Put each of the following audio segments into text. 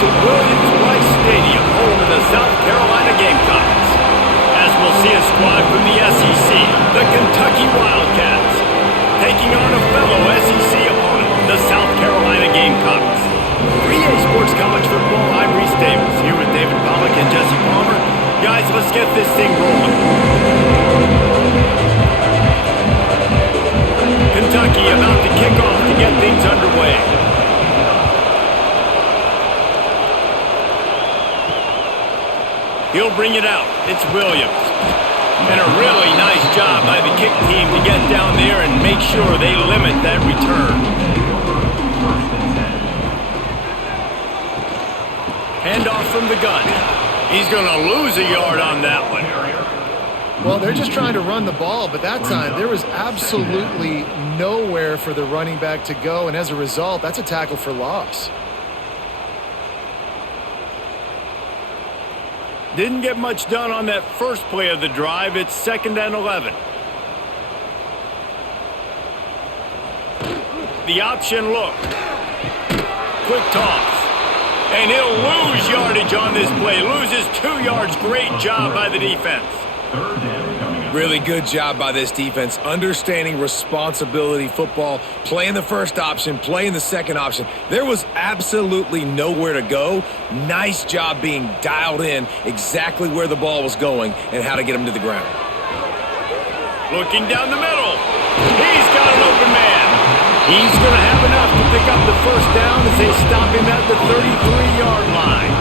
to Williams-Brice Stadium, home of the South Carolina Gamecocks. As we'll see a squad from the SEC, the Kentucky Wildcats, taking on a fellow SEC opponent, the South Carolina Gamecocks. 3A Sports College Football, I'm Reese Davis, here with David Pollack and Jesse Palmer. Guys, let's get this thing rolling. Kentucky about to kick off to get things underway. He'll bring it out. It's Williams. And a really nice job by the kick team to get down there and make sure they limit that return. Handoff from the gun. He's going to lose a yard on that one. Well, they're just trying to run the ball, but that time there was absolutely nowhere for the running back to go, and as a result, that's a tackle for loss. Didn't get much done on that first play of the drive. It's 2nd and 11. The option look. Quick toss. And he'll lose yardage on this play. Loses 2 yards. Great job by the defense. Really good job by this defense, understanding responsibility football, playing the first option, playing the second option. There was absolutely nowhere to go. Nice job being dialed in exactly where the ball was going and how to get him to the ground. Looking down the middle. He's got an open man. He's going to have enough to pick up the first down as they stop him at the 33-yard line.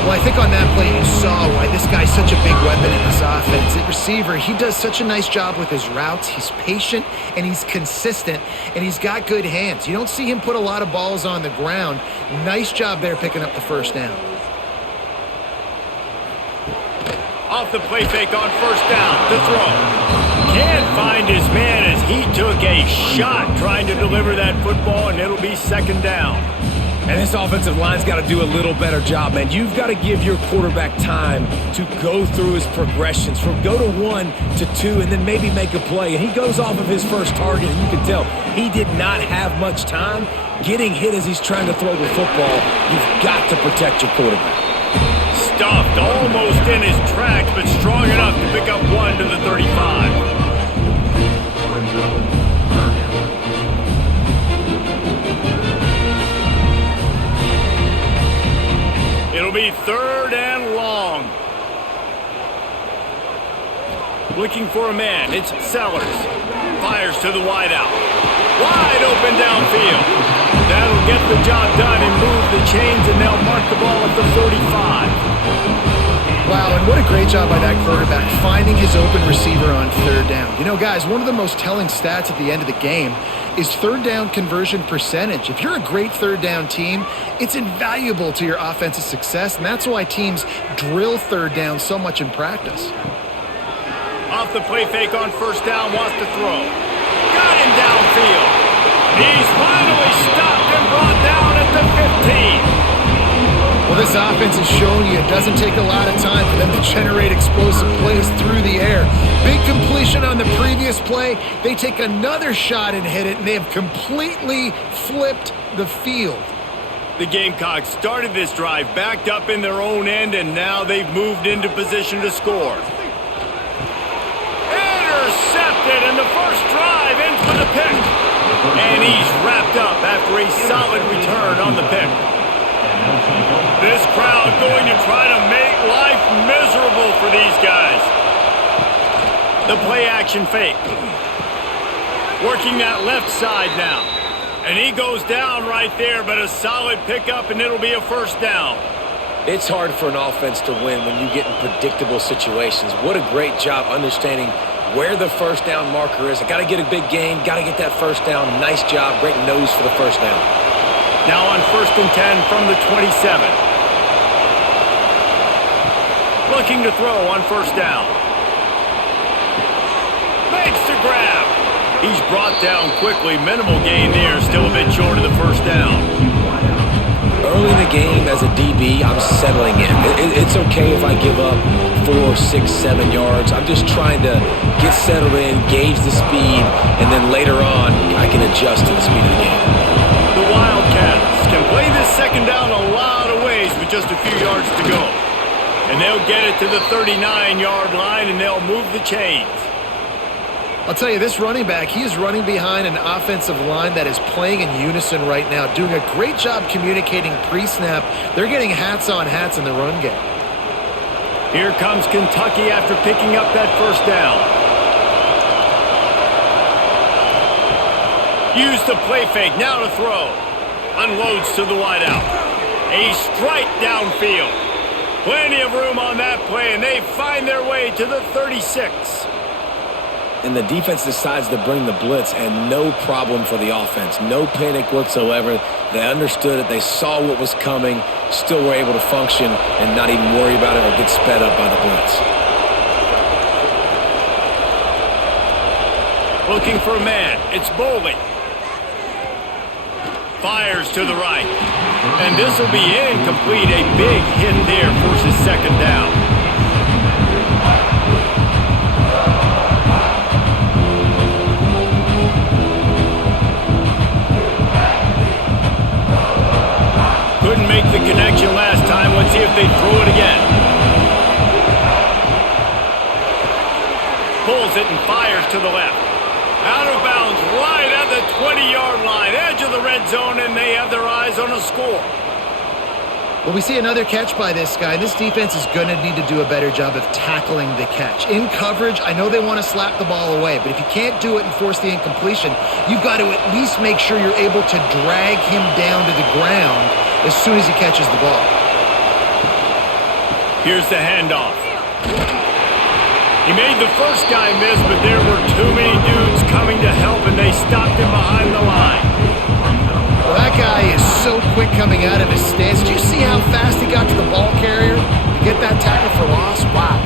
Well, I think on that play you saw why this guy's such a big weapon in this offense. At receiver, he does such a nice job with his routes. He's patient, and he's consistent, and he's got good hands. You don't see him put a lot of balls on the ground. Nice job there picking up the first down. Off the play fake on first down to throw. Can't find his man as he took a shot trying to deliver that football, and it'll be 2nd down. And this offensive line's got to do a little better job, man. You've got to give your quarterback time to go through his progressions from go to 1 to 2 and then maybe make a play. And he goes off of his first target, and you can tell he did not have much time getting hit as he's trying to throw the football. You've got to protect your quarterback. Stuffed almost in his tracks, but strong enough to pick up 1 to the 35. It'll be 3rd and long. Looking for a man. It's Sellers. Fires to the wideout. Wide open downfield. That'll get the job done and move the chains, and they'll mark the ball at the 45. Wow, and what a great job by that quarterback finding his open receiver on 3rd down. You know, guys, one of the most telling stats at the end of the game is 3rd down conversion percentage. If you're a great 3rd down team, it's invaluable to your offensive success, and that's why teams drill 3rd down so much in practice. Off the play fake on first down, wants to throw. Got him downfield. He's finally stopped and brought down at the 15. Well, this offense is showing you it doesn't take a lot of time for them to generate explosive plays through the air. Big completion on the previous play. They take another shot and hit it, and they have completely flipped the field. The Gamecocks started this drive backed up in their own end, and now they've moved into position to score. Intercepted, and the first drive ends with a pick. And he's wrapped up after a solid return on the pick. This crowd going to try to make life miserable for these guys. The play action fake. Working that left side now. And he goes down right there, but a solid pickup, and it'll be a first down. It's hard for an offense to win when you get in predictable situations. What a great job understanding where the first down marker is. I got to get a big gain, got to get that first down. Nice job, great nose for the first down. Now on 1st and 10 from the 27. Looking to throw on first down. Makes the grab. He's brought down quickly. Minimal gain there. Still a bit short of the first down. Early in the game as a DB, I'm settling in. It's okay if I give up 4, 6, 7 yards. I'm just trying to get settled in, gauge the speed, and then later on, I can adjust to the speed of the game. The Wildcats can play this second down a lot just a few yards to go. And they'll get it to the 39-yard line, and they'll move the chains. I'll tell you, this running back, he is running behind an offensive line that is playing in unison right now, doing a great job communicating pre-snap. They're getting hats on hats in the run game. Here comes Kentucky after picking up that first down. Use the play fake, now to throw. Unloads to the wideout. A strike downfield. Plenty of room on that play, and they find their way to the 36. And the defense decides to bring the blitz, and no problem for the offense. No panic whatsoever. They understood it. They saw what was coming, still were able to function and not even worry about it or get sped up by the blitz. Looking for a man. It's Bowling. Fires to the right. And this will be incomplete. A big hit there, forces second down. Couldn't make the connection last time. Let's see if they throw it again. Pulls it and fires to the left. Out of bounds, right at the 20-yard line, edge of the red zone, and they have their eyes on a score. Well, we see another catch by this guy. This defense is going to need to do a better job of tackling the catch. In coverage, I know they want to slap the ball away, but if you can't do it and force the incompletion, you've got to at least make sure you're able to drag him down to the ground as soon as he catches the ball. Here's the handoff. He made the first guy miss, but there were too many dudes coming to help, and they stopped him behind the line. Well, that guy is so quick coming out of his stance. Did you see how fast he got to the ball carrier to get that tackle for loss? Wow.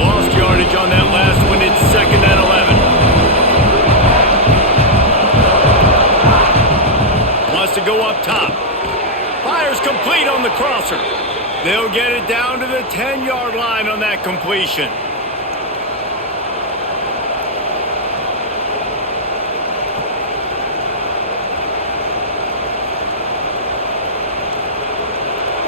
Lost yardage on that last one. It's 2nd and 11. Wants to go up top. Fires complete on the crosser. They'll get it down to the 10-yard line on that completion.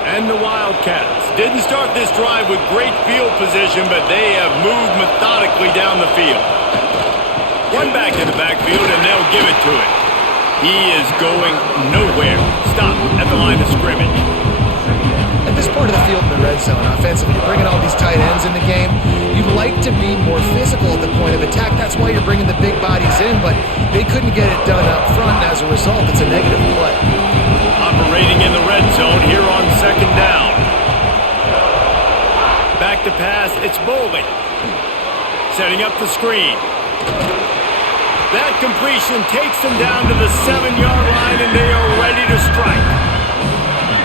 And the Wildcats didn't start this drive with great field position, but they have moved methodically down the field. One back in the backfield, and they'll give it to it. He is going nowhere. Stop at the line of scrimmage. At this part of the field in the red zone, offensively, you're bringing all these tight ends in the game. You'd like to be more physical at the point of attack. That's why you're bringing the big bodies in, but they couldn't get it done up front, and as a result, it's a negative play. Operating in the red zone here on 2nd down. Back to pass, it's Bowling. Setting up the screen. That completion takes them down to the 7-yard line, and they are ready to strike.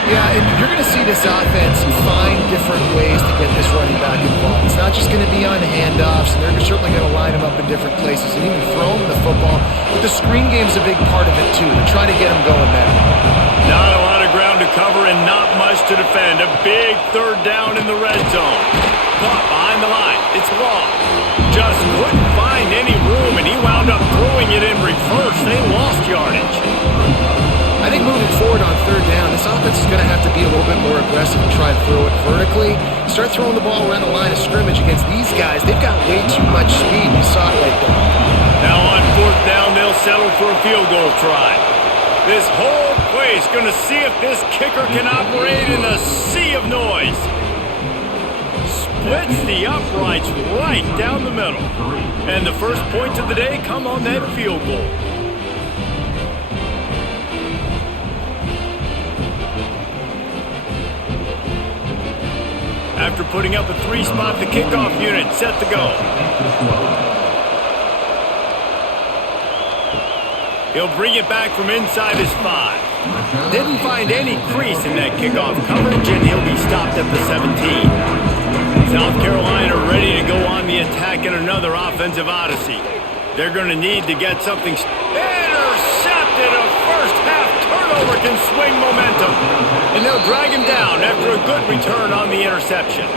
Yeah, and you're going to see this offense find different ways to get this running back involved. It's not just going to be on handoffs, and they're certainly going to line him up in different places and even throw him the football. But the screen game's a big part of it, too. They're trying to get him going there. Not a lot of ground to cover and not much to defend. A big 3rd down in the red zone. Caught behind the line. It's long. Just couldn't find any room, and he wound up throwing it in reverse. They lost yardage. I think moving forward on 3rd down, this offense is going to have to be a little bit more aggressive and try to throw it vertically. Start throwing the ball around the line of scrimmage against these guys. They've got way too much speed. You saw it right there. Now on 4th down, they'll settle for a field goal try. This whole place going to see if this kicker can operate in a sea of noise. Splits the uprights right down the middle. And the first points of the day come on that field goal. After putting up a 3-spot, the kickoff unit set to go. He'll bring it back from inside his 5. Didn't find any crease in that kickoff coverage, and he'll be stopped at the 17. South Carolina ready to go on the attack in another offensive odyssey. They're going to need to get something intercepted. A first-half turnover can swing momentum. And they'll drag him down after a good return on the interception.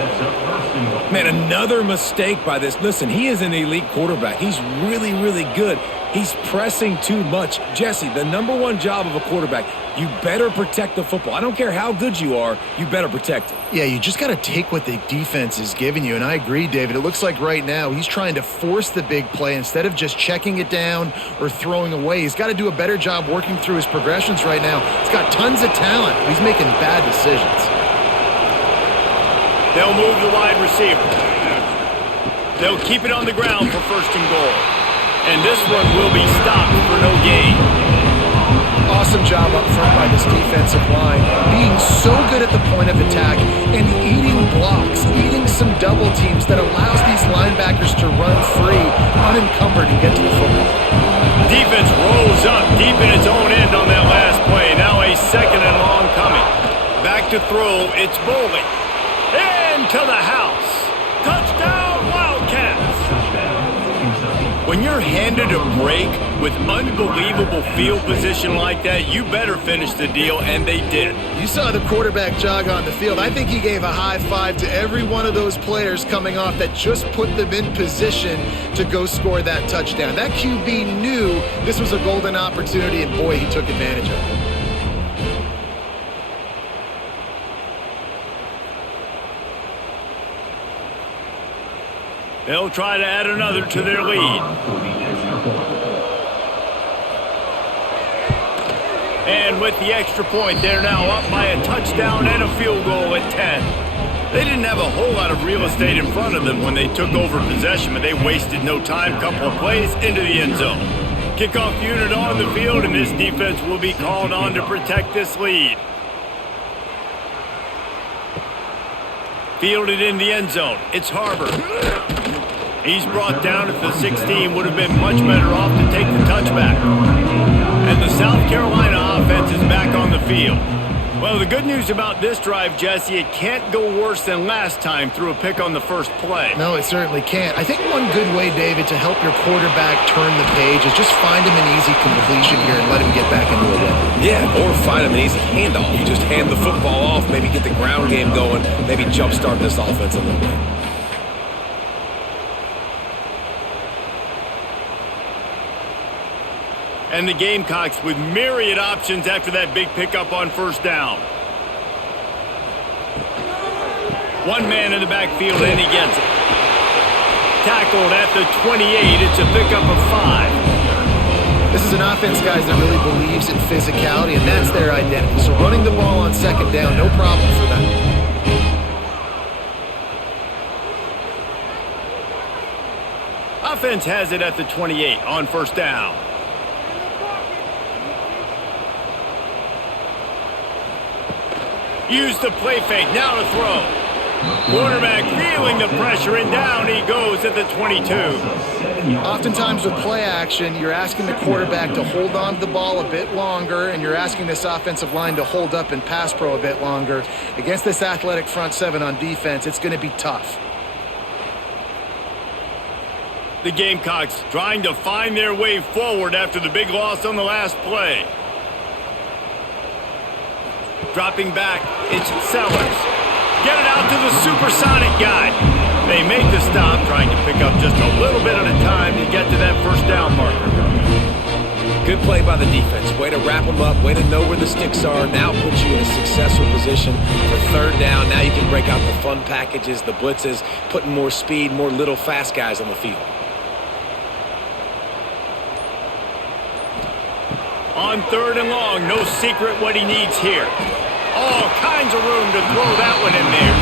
Man, another mistake by this. Listen, he is an elite quarterback. He's really, really good. He's pressing too much. Jesse, the number one job of a quarterback, you better protect the football. I don't care how good you are, you better protect it. Yeah, you just got to take what the defense is giving you, and I agree, David. It looks like right now he's trying to force the big play instead of just checking it down or throwing away. He's got to do a better job working through his progressions right now. He's got tons of talent, but he's making bad decisions. They'll move the wide receiver. They'll keep it on the ground for first and goal. And this one will be stopped for no gain. Awesome job up front by this defensive line, being so good at the point of attack and eating blocks, eating some double teams that allows these linebackers to run free, unencumbered, and get to the football. Defense rolls up deep in its own end on that last play. Now a second and long coming. Back to throw, it's Bowling. Into the house. Touchdown, Wildcats. When you're handed a break with unbelievable field position like that, you better finish the deal, and they did. You saw the quarterback jog on the field. I think he gave a high five to every one of those players coming off that just put them in position to go score that touchdown. That QB knew this was a golden opportunity, and boy, he took advantage of it. They'll try to add another to their lead. And with the extra point, they're now up by a touchdown and a field goal at 10. They didn't have a whole lot of real estate in front of them when they took over possession, but they wasted no time. Couple of plays into the end zone. Kickoff unit on the field, and this defense will be called on to protect this lead. Fielded in the end zone. It's Harbor. He's brought down at the 16. Would have been much better off to take the touchback. And the South Carolina offense is back on the field. Well, the good news about this drive, Jesse, it can't go worse than last time through a pick on the first play. No, it certainly can't. I think one good way, David, to help your quarterback turn the page is just find him an easy completion here and let him get back into a rhythm. Yeah, or find him an easy handoff. You just hand the football off, maybe get the ground game going, maybe jumpstart this offense a little bit. And the Gamecocks with myriad options after that big pickup on first down. One man in the backfield, and he gets it. Tackled at the 28. It's a pickup of 5. This is an offense, guys, that really believes in physicality, and that's their identity. So running the ball on second down, no problem for them. Offense has it at the 28 on first down. Use the play fake, now to throw. Quarterback feeling the pressure, and down he goes at the 22. Oftentimes with play action, you're asking the quarterback to hold on to the ball a bit longer, and you're asking this offensive line to hold up in pass pro a bit longer. Against this athletic front seven on defense, it's going to be tough. The Gamecocks trying to find their way forward after the big loss on the last play. Dropping back, it's Sellers. Get it out to the supersonic guy. They make the stop, trying to pick up just a little bit at a time to get to that first down marker. Good play by the defense. Way to wrap them up, way to know where the sticks are. Now puts you in a successful position for third down. Now you can break out the fun packages, the blitzes, putting more speed, more little fast guys on the field. On third and long, no secret what he needs here. All kinds of room to throw that one in there.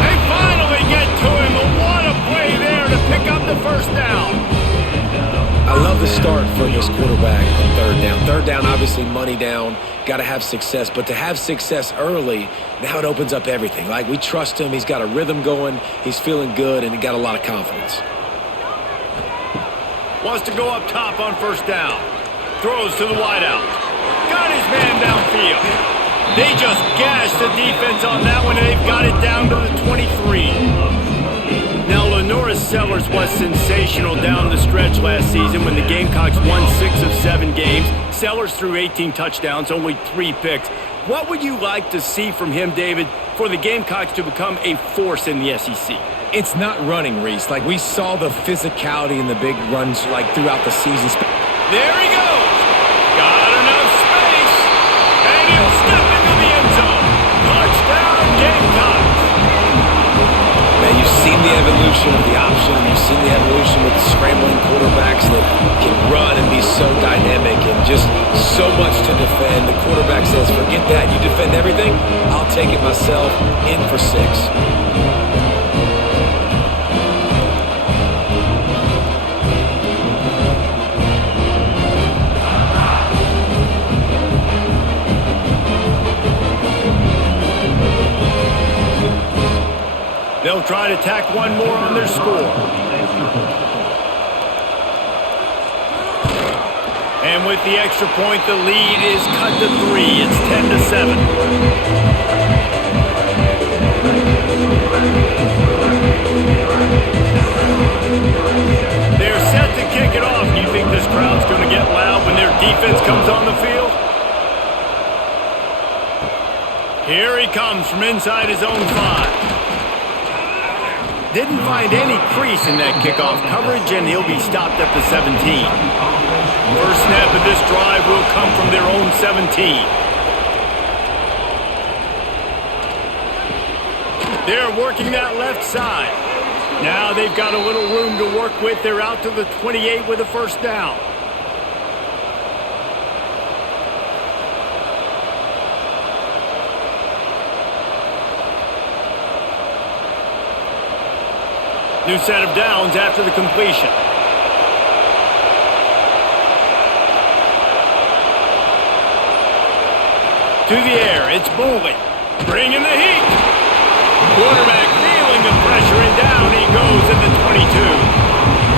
They finally get to him, but what a play there to pick up the first down. I love the start for this quarterback on third down. Third down, obviously money down, got to have success. But to have success early, now it opens up everything. Like, we trust him, he's got a rhythm going, he's feeling good, and he got a lot of confidence. Wants to go up top on first down. Throws to the wideout. Got his man downfield. They just gashed the defense on that one, and they've got it down to the 23. Now, Lenoris Sellers was sensational down the stretch last season when the Gamecocks won 6 of 7 games. Sellers threw 18 touchdowns, only 3 picks. What would you like to see from him, David, for the Gamecocks to become a force in the SEC? It's not running, Reese. Like, we saw the physicality in the big runs, like, throughout the season. There he goes. Got enough space. And he'll step into the end zone. Touchdown, Gamecocks. Man, you've seen the evolution of the option. You've seen the evolution with the scrambling quarterbacks that can run and be so dynamic and just so much to defend. The quarterback says, forget that. You defend everything, I'll take it myself. In for 6. They'll try to tack one more on their score. And with the extra point, the lead is cut to 3. It's 10-7. They're set to kick it off. Do you think this crowd's going to get loud when their defense comes on the field? Here he comes from inside his own 5. Didn't find any crease in that kickoff coverage, and he'll be stopped at the 17. First snap of this drive will come from their own 17. They're working that left side. Now they've got a little room to work with. They're out to the 28 with a first down. New set of downs after the completion. To the air, it's Boley. Bringing the heat. Quarterback feeling the pressure, and down he goes at the 22.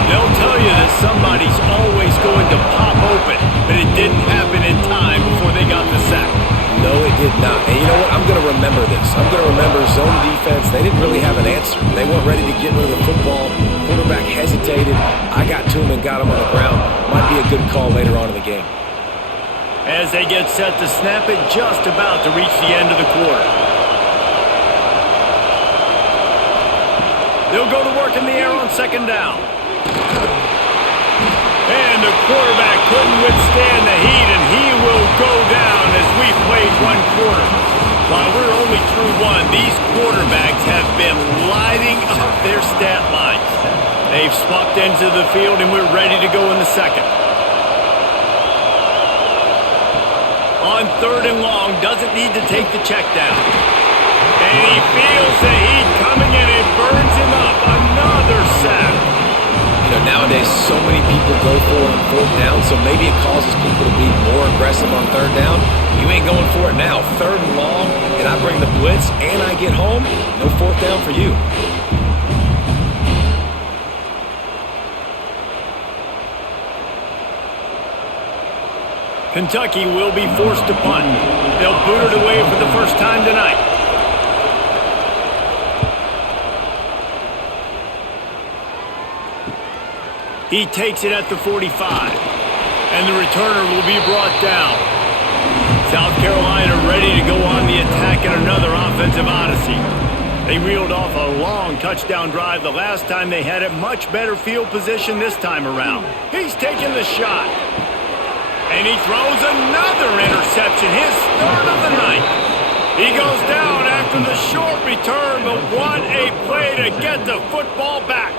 They'll tell you that somebody's always going to pop open, but it didn't happen in time before they got the sack. No, it did not. And you know what? I'm going to remember this. I'm going to remember zone defense. They didn't really have an answer. They weren't ready to get rid of the football. Quarterback hesitated. I got to him and got him on the ground. Might be a good call later on in the game. As they get set to snap it, just about to reach the end of the quarter. They'll go to work in the air on second down. And the quarterback couldn't withstand the heat, and he will go down as we've played one quarter. While we're only through one, these quarterbacks have been lighting up their stat lines. They've swapped ends of the field, and we're ready to go in the second. On third and long, doesn't need to take the check down. And he feels the heat coming, and it burns him up. Another sack. You know, nowadays, so many people go for it on fourth down, so maybe it causes people to be more aggressive on third down. You ain't going for it now. Third and long, and I bring the blitz, and I get home. No fourth down for you. Kentucky will be forced to punt. They'll boot it away for the first time tonight. He takes it at the 45, and the returner will be brought down. South Carolina ready to go on the attack in another offensive odyssey. They reeled off a long touchdown drive the last time they had it. Much better field position this time around. He's taking the shot. And he throws another interception, his third of the night. He goes down after the short return, but what a play to get the football back.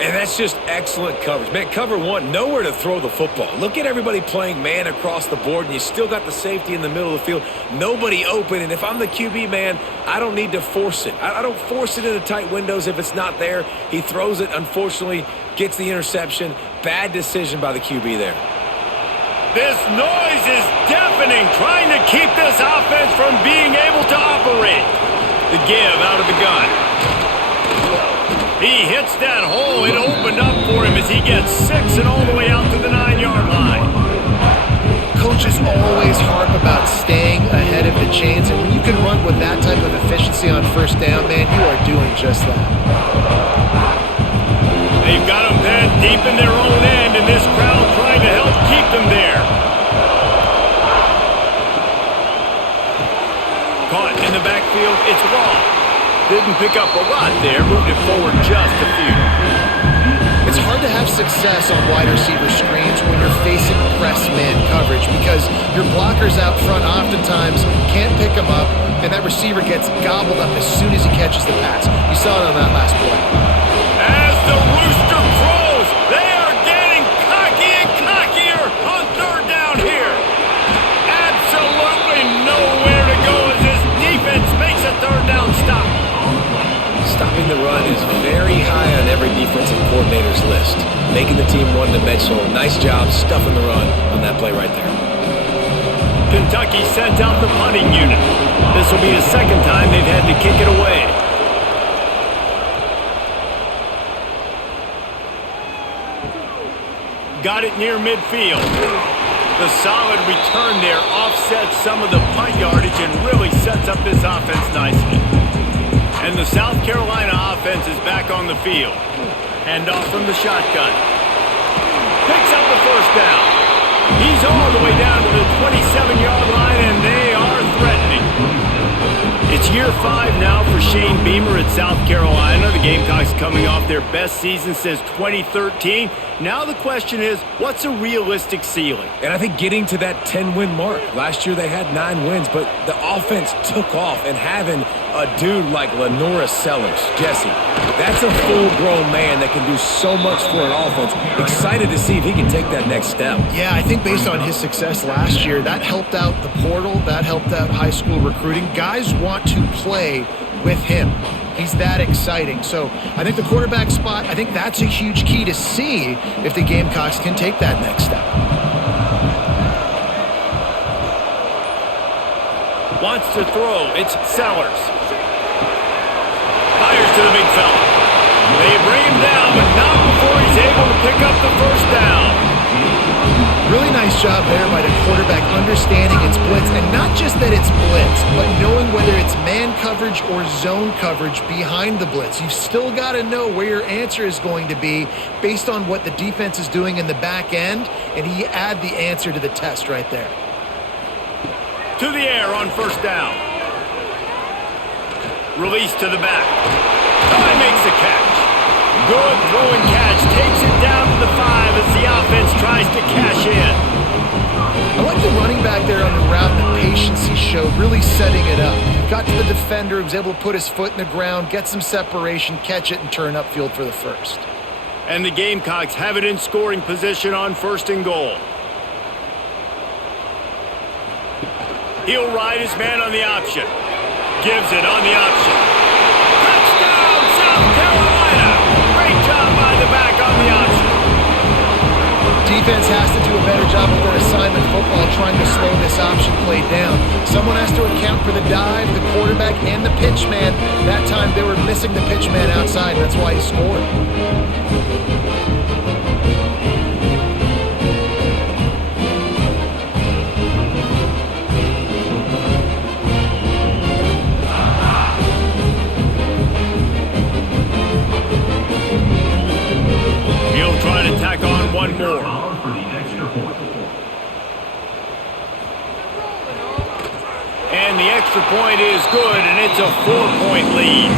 And that's just excellent coverage. Man, cover one, nowhere to throw the football. Look at everybody playing man across the board, and you still got the safety in the middle of the field. Nobody open, and if I'm the QB, man, I don't need to force it. I don't force it into tight windows if it's not there. He throws it, unfortunately, gets the interception. Bad decision by the QB there. This noise is deafening, trying to keep this offense from being able to operate. The give out of the gun. He hits that hole. It opened up for him as he gets 6 and all the way out to the 9-yard line. Coaches always harp about staying ahead of the chains, and when you can run with that type of efficiency on first down, man, you are doing just that. They've got them then deep in their own end, and this crowd trying to help keep them there. Caught in the backfield, it's Raw. Didn't pick up a lot there, moved it forward just a few. It's hard to have success on wide receiver screens when you're facing press man coverage because your blockers out front oftentimes can't pick them up, and that receiver gets gobbled up as soon as he catches the pass. You saw it on that last play. As the rooster crows, they are getting cocky and cockier on third down here. Absolutely nowhere to go as this defense makes a third down stop. Stopping the run is very high on every defensive coordinator's list. Making the team one-dimensional. Nice job stuffing the run on that play right there. Kentucky sent out the punting unit. This will be the second time they've had to kick it away. Got it near midfield. The solid return there offsets some of the punt yardage and really sets up this offense nicely. And the South Carolina offense is back on the field. Hand off from the shotgun. Picks up the first down. He's all the way down to the 27-yard line, and they are threatening. It's year 5 now for Shane Beamer at South Carolina. The Gamecocks coming off their best season since 2013. Now the question is, what's a realistic ceiling? And I think getting to that 10-win mark. Last year they had 9 wins, but the offense took off, and having a dude like Lenora Sellers, Jesse, that's a full-grown man that can do so much for an offense. Excited to see if he can take that next step. Yeah, I think based on his success last year, that helped out the portal, that helped out high school recruiting. Guys want to play with him. He's that exciting. So I think the quarterback spot, I think that's a huge key to see if the Gamecocks can take that next step. Wants to throw. It's Sellers. Fires to the big fella. They bring him down, but not before he's able to pick up the first down. Really nice job there by the quarterback understanding it's blitz, and not just that it's blitz, but knowing whether it's man coverage or zone coverage behind the blitz. You've still got to know where your answer is going to be based on what the defense is doing in the back end, and he add the answer to the test right there. To the air on first down. Release to the back. He makes the catch. Good throwing catch. Takes it down to the 5 as the offense tries to cash in. I like the running back there on the route and the patience he showed, really setting it up. Got to the defender, was able to put his foot in the ground, get some separation, catch it, and turn upfield for the first. And the Gamecocks have it in scoring position on first and goal. He'll ride his man on the option. Gives it on the option. Touchdown, South Carolina! Great job by the back on the option. Defense has to do a better job of their assignment football trying to slow this option play down. Someone has to account for the dive, the quarterback, and the pitch man. That time they were missing the pitch man outside, and that's why he scored. He'll try to tack on one more. And the extra point is good, and it's a 4-point lead.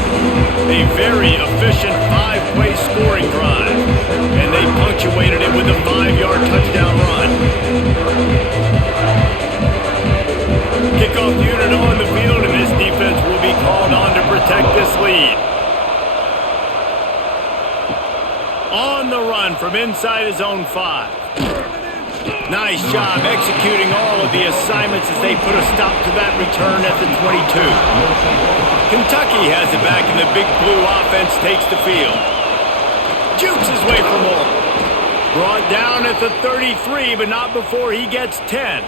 A very efficient 5-play scoring drive. And they punctuated it with a 5-yard touchdown run. Kickoff unit on the field, and this defense will be called on to protect this lead. On the run from inside his own 5. Nice job executing all of the assignments as they put a stop to that return at the 22. Kentucky has it back, and the big blue offense takes the field. Jukes his way for more. Brought down at the 33, but not before he gets 10.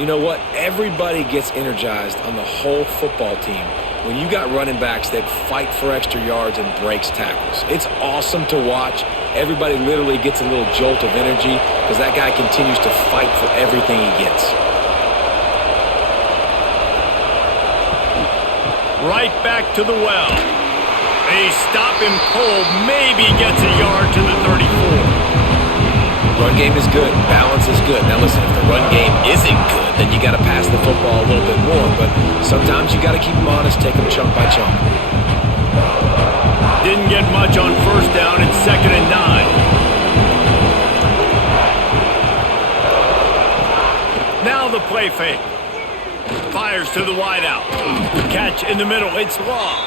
You know what? Everybody gets energized on the whole football team when you got running backs that fight for extra yards and breaks tackles. It's awesome to watch. Everybody literally gets a little jolt of energy because that guy continues to fight for everything he gets. Right back to the well. They stop him cold, maybe gets a yard to the 34. Run game is good. Balance is good. Now listen, if the run game isn't good, then you got to pass the football a little bit more. But sometimes you got to keep them honest, take them chunk by chunk. Didn't get much on first down. It's 2nd and 9. Now the play fake. Fires to the wideout. Catch in the middle. It's long.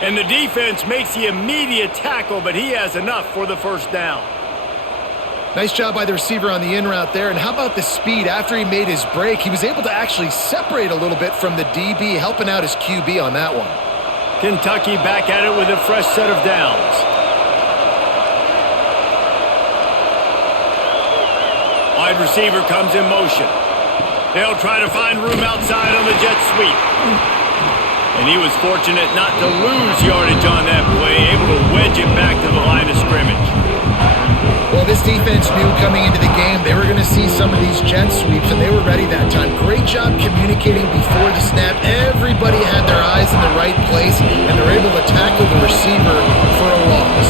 And the defense makes the immediate tackle, but he has enough for the first down. Nice job by the receiver on the in route there. And how about the speed? After he made his break, he was able to actually separate a little bit from the DB, helping out his QB on that one. Kentucky back at it with a fresh set of downs. Wide receiver comes in motion. They'll try to find room outside on the jet sweep. And he was fortunate not to lose yardage on that play, able to wedge it back to the line of scrimmage. Well, this defense knew coming into the game they were going to see some of these jet sweeps, and they were ready that time. Great job communicating before the snap. Everybody had their eyes in the right place, and they're able to tackle the receiver for a loss.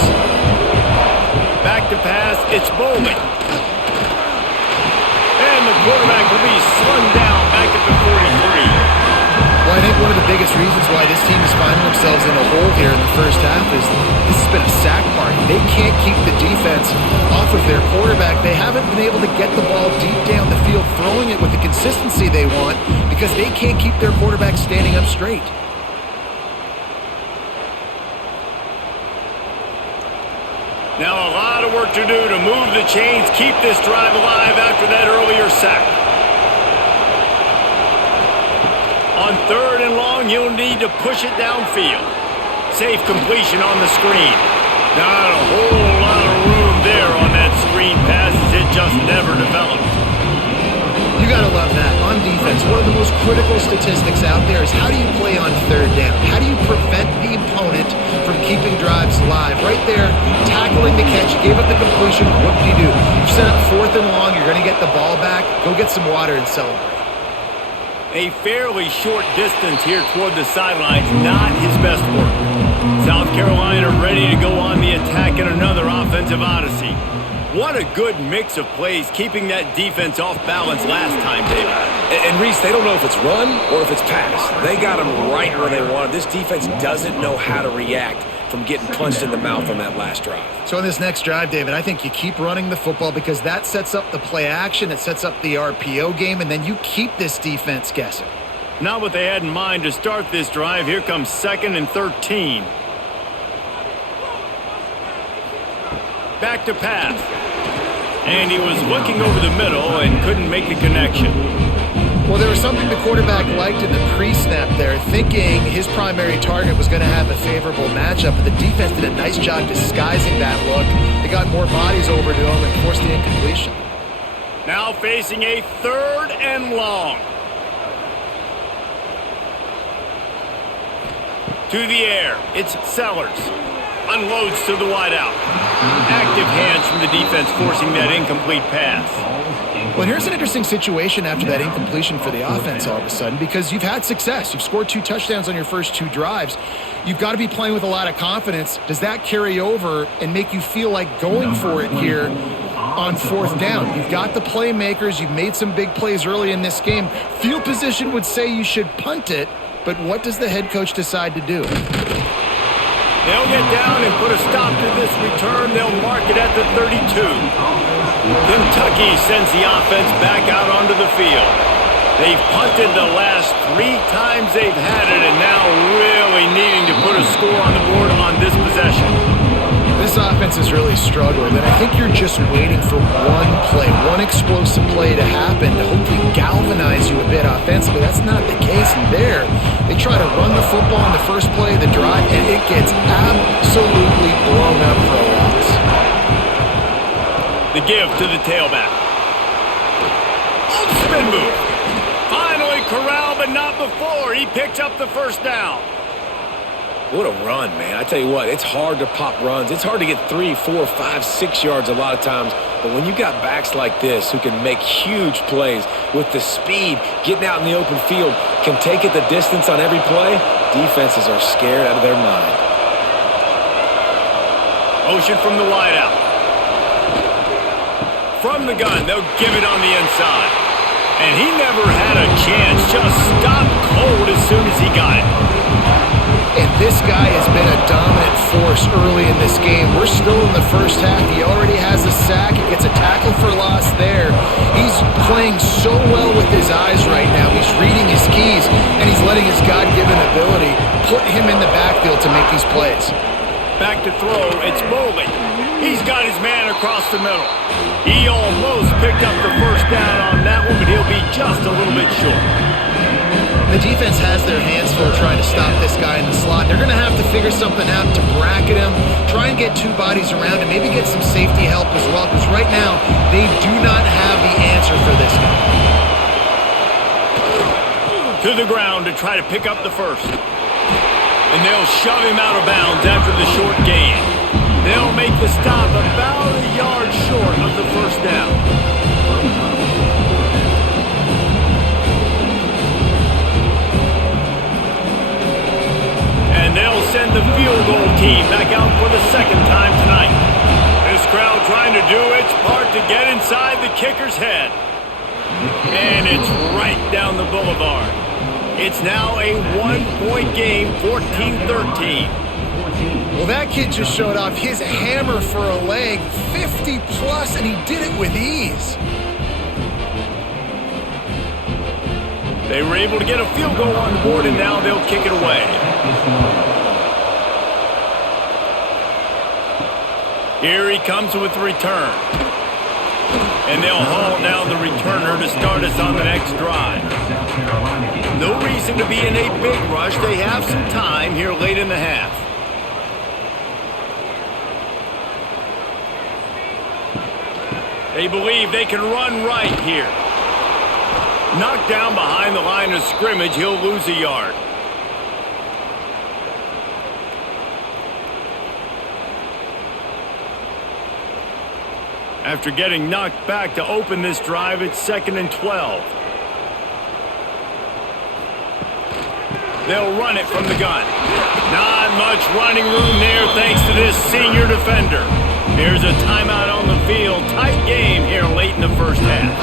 Back to pass, it's Bowman. And the quarterback will be slung down back at the 43. Well, I think one of the biggest reasons why this team is finding themselves in a hole here in the first half is this has been a sack party. They can't keep the defense off of their quarterback. They haven't been able to get the ball deep down the field, throwing it with the consistency they want because they can't keep their quarterback standing up straight. Now a lot of work to do to move the chains, keep this drive alive after that earlier sack. On 3rd and long, you'll need to push it downfield. Safe completion on the screen. Not a whole lot of room there on that screen pass as it just never developed. You gotta love that. On defense, one of the most critical statistics out there is how do you play on 3rd down? How do you prevent the opponent from keeping drives alive? Right there, tackling the catch, gave up the completion, what do? You set up 4th and long, you're gonna get the ball back, go get some water and celebrate. A fairly short distance here toward the sidelines, not his best work. South Carolina ready to go on the attack in another offensive odyssey. What a good mix of plays, keeping that defense off balance last time, David. And Reese, they don't know if it's run or if it's pass. They got them right where they want. This defense doesn't know how to react from getting punched in the mouth on that last drive. So in this next drive, David, I think you keep running the football because that sets up the play action, it sets up the RPO game, and then you keep this defense guessing. Not what they had in mind to start this drive. Here comes 2nd and 13. Back to pass. And he was looking over the middle and couldn't make a connection. Well, there was something the quarterback liked in the pre-snap there, thinking his primary target was going to have a favorable matchup, but the defense did a nice job disguising that look. They got more bodies over to him and forced the incompletion. Now facing a 3rd and long. To the air, it's Sellers. Unloads to the wideout. Active hands from the defense forcing that incomplete pass. Well, here's an interesting situation after that incompletion for the offense all of a sudden because you've had success. You've scored 2 touchdowns on your first 2 drives. You've got to be playing with a lot of confidence. Does that carry over and make you feel like going for it here on 4th down? You've got the playmakers. You've made some big plays early in this game. Field position would say you should punt it, but what does the head coach decide to do? They'll get down and put a stop to this return. They'll mark it at the 32. Kentucky sends the offense back out onto the field. They've punted the last 3 times they've had it, and now really needing to put a score on the board on this possession. This offense is really struggling, and I think you're just waiting for one play, one explosive play to happen to hopefully galvanize you a bit offensively. That's not the case, and there, they try to run the football in the first play of the drive, and it gets absolutely blown up for a loss. The give to the tailback. Spin move. Finally corralled, but not before. He picks up the first down. What a run, man. I tell you what, it's hard to pop runs. It's hard to get 3, 4, 5, 6 yards a lot of times. But when you got backs like this who can make huge plays with the speed, getting out in the open field, can take it the distance on every play, defenses are scared out of their mind. Motion from the wideout. From the gun, they'll give it on the inside. And he never had a chance, just stopped cold as soon as he got it. And this guy has been a dominant force force early in this game. We're still in the first half. He already has a sack. He gets a tackle for loss there. He's playing so well with his eyes right now. He's reading his keys, and he's letting his God-given ability put him in the backfield to make these plays. Back to throw, it's Boley. He's got his man across the middle. He almost picked up the first down on that one, but he'll be just a little bit short. The defense has their hands full trying to stop this guy in the slot. They're going to have to figure something out to bracket him, try and get two bodies around him, maybe get some safety help as well, because right now they do not have the answer for this guy. To the ground to try to pick up the first. And they'll shove him out of bounds after the short gain. They'll make the stop about a yard short of the first down. And they'll send the field goal team back out for the second time tonight. This crowd trying to do its part to get inside the kicker's head. And it's right down the boulevard. It's now a one-point game, 14-13. Well, that kid just showed off his hammer for a leg, 50-plus, and he did it with ease. They were able to get a field goal on the board, and now they'll kick it away. Here he comes with the return. And they'll haul down the returner to start us on the next drive. No reason to be in a big rush. They have some time here late in the half. They believe they can run right here. Knocked down behind the line of scrimmage, he'll lose a yard. After getting knocked back to open this drive, it's 2nd and 12. They'll run it from the gun. Not much running room there thanks to this senior defender. Here's a timeout on the field. Tight game here late in the first half.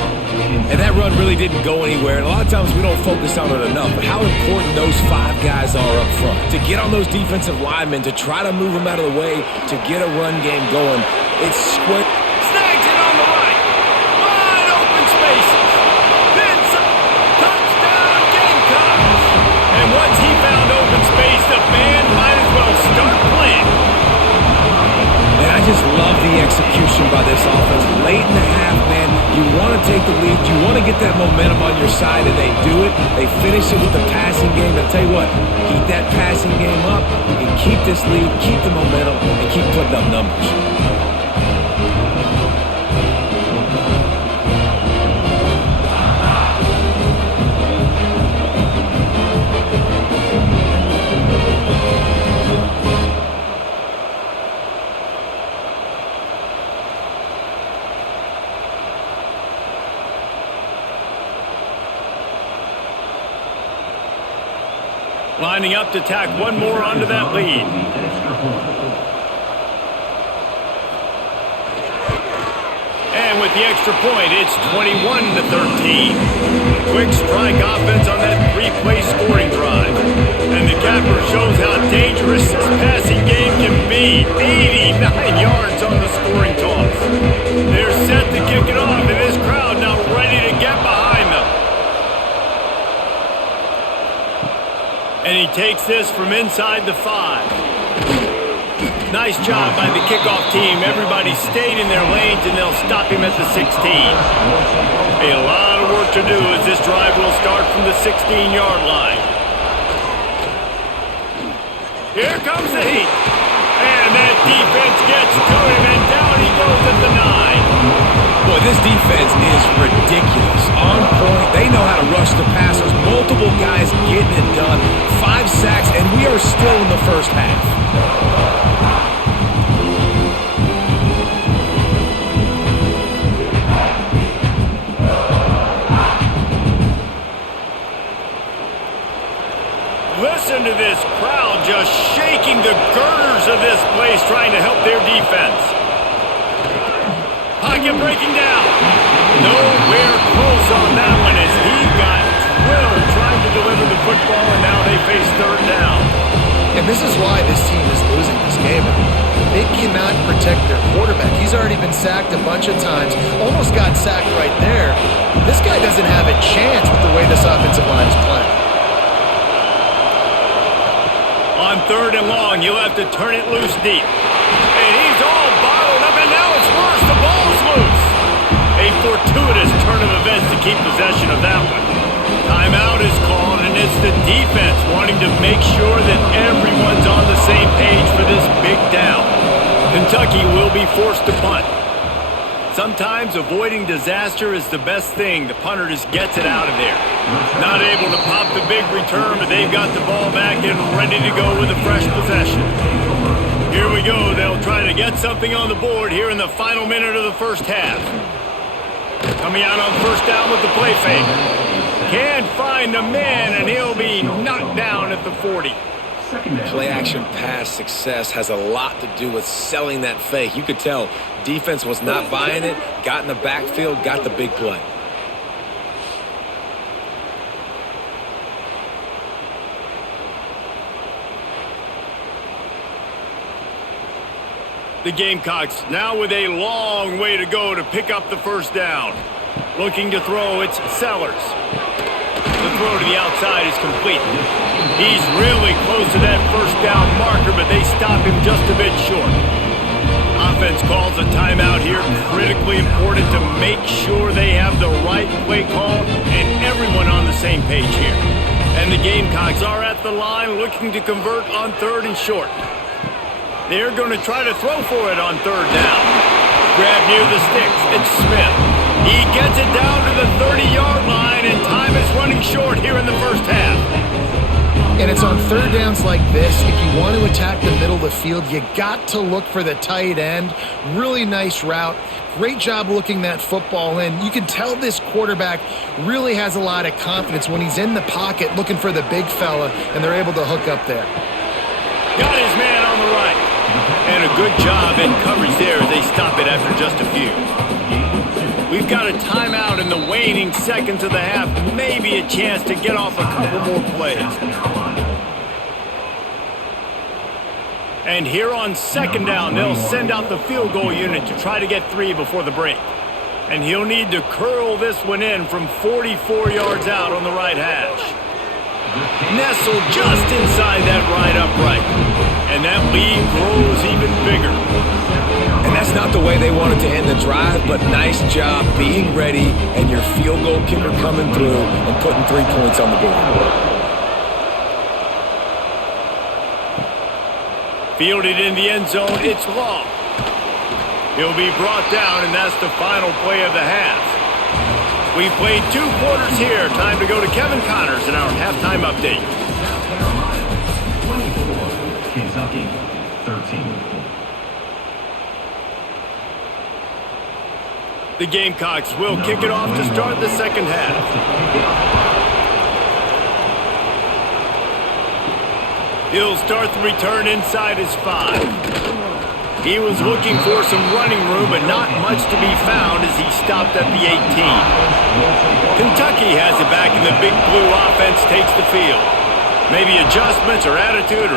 And that run really didn't go anywhere. And a lot of times we don't focus on it enough. But how important those 5 guys are up front. To get on those defensive linemen, to try to move them out of the way, to get a run game going. It's square. Snags it on the right. Wide open spaces. Vincent. Touchdown Gamecocks. And once he found open space, the band might as well start playing. And I just love the execution by this offense. Late in the half, man, you want to take the lead. You want to get that momentum on your side, and they do it. They finish it with the passing game. And I'll tell you what, keep that passing game up. You can keep this lead, keep the momentum, and keep putting up numbers. Lining up to tack one more onto that lead. And with the extra point, it's 21-13. Quick strike offense on that 3-play scoring drive. And the capper shows how dangerous this passing game can be. 89 yards on the scoring toss. They're set to kick it off, and this crowd now ready to get behind them. And he takes this from inside the 5. Nice job by the kickoff team. Everybody stayed in their lanes, and they'll stop him at the 16. A lot of work to do as this drive will start from the 16-yard line. Here comes the heat. And that defense gets to him, and down he goes at the 9. Boy, this defense is ridiculous. On point. They know how to rush the passers. Multiple guys getting it done. 5 sacks, and we are still in the first half. Listen to this crowd just shaking the girders of this place trying to help their defense. Pocket breaking down. Nowhere close on that one as he got drilled trying to deliver the football, and now they face 3rd down. And this is why this team is losing this game. They cannot protect their quarterback. He's already been sacked a bunch of times, almost got sacked right there. This guy doesn't have a chance with the way this offensive line is playing. On 3rd and long, you'll have to turn it loose deep. And he's all bottled up, and now it's worse. The ball's loose. A fortuitous turn of events to keep possession of that one. Timeout is called, and it's the defense wanting to make sure that everyone's on the same page for this big down. Kentucky will be forced to punt. Sometimes avoiding disaster is the best thing. The punter just gets it out of there. Not able to pop the big return, but they've got the ball back and ready to go with a fresh possession. Here we go. They'll try to get something on the board here in the final minute of the first half. Coming out on 1st down with the play fake. Can't find a man, and he'll be knocked down at the 40. Play-action pass success has a lot to do with selling that fake. You could tell defense was not buying it, got in the backfield, got the big play. The Gamecocks now with a long way to go to pick up the 1st down. Looking to throw, it's Sellers. The throw to the outside is complete. He's really close to that 1st down marker, but they stop him just a bit short. Offense calls a timeout here. Critically important to make sure they have the right play call and everyone on the same page here. And the Gamecocks are at the line looking to convert on 3rd and short. They're going to try to throw for it on 3rd down. Grab near the sticks. It's Smith. He gets it down to the 30-yard line, and time is running short here in the first half. And it's on 3rd downs like this. If you want to attack the middle of the field, you got to look for the tight end. Really nice route. Great job looking that football in. You can tell this quarterback really has a lot of confidence when he's in the pocket looking for the big fella, and they're able to hook up there. Got his man on the right. And a good job in coverage there as they stop it after just a few. We've got a timeout in the waning seconds of the half. Maybe a chance to get off a couple more plays. And here on 2nd down, they'll send out the field goal unit to try to get 3 before the break. And he'll need to curl this one in from 44 yards out on the right hash. Nestled just inside that right upright. And that lead grows even bigger. And that's not the way they wanted to end the drive, but nice job being ready and your field goal kicker coming through and putting 3 points on the board. Fielded in the end zone, it's long. He'll be brought down, and that's the final play of the half. We've played 2 quarters here. Time to go to Kevin Connors in our halftime update. Kentucky 13. The Gamecocks will kick it off to start the 2nd half. He'll start the return inside his 5. He was looking for some running room, but not much to be found as he stopped at the 18. Kentucky has it back, and the Big Blue offense takes the field. Maybe adjustments or attitude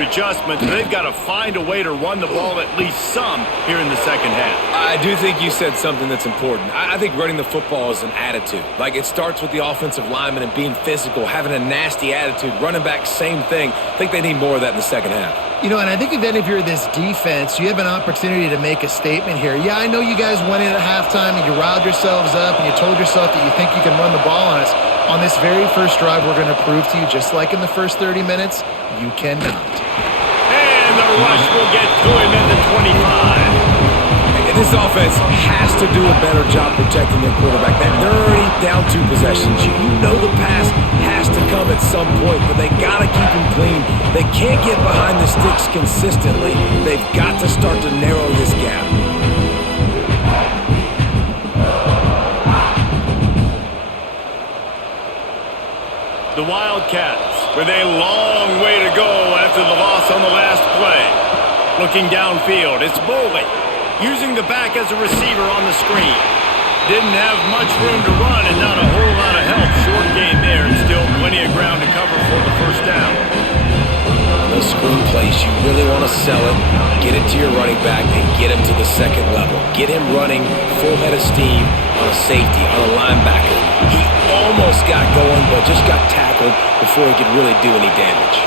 adjustments. They've got to find a way to run the ball at least some here in the 2nd half. I do think you said something that's important. I think running the football is an attitude. Like, it starts with the offensive lineman and being physical, having a nasty attitude. Running back, same thing. I think they need more of that in the 2nd half. You know, and I think then if you're this defense, you have an opportunity to make a statement here. Yeah, I know you guys went in at halftime and you riled yourselves up and you told yourself that you think you can run the ball on us. On this very first drive, we're going to prove to you, just like in the first 30 minutes, you cannot. And the rush will get to him at the 25. And this offense has to do a better job protecting their quarterback. They're already down 2 possessions. You know the pass has to come at some point, but they got to keep him clean. They can't get behind the sticks consistently. They've got to start to narrow this gap. The Wildcats with a long way to go after the loss on the last play. Looking downfield, it's Boley using the back as a receiver on the screen. Didn't have much room to run and not a whole lot of help. Short game there and still plenty of ground to cover for the 1st down. Those screen plays, you really want to sell it, get it to your running back and get him to the second level. Get him running full head of steam on a safety, on a linebacker. He almost got going, but just got tackled before he could really do any damage.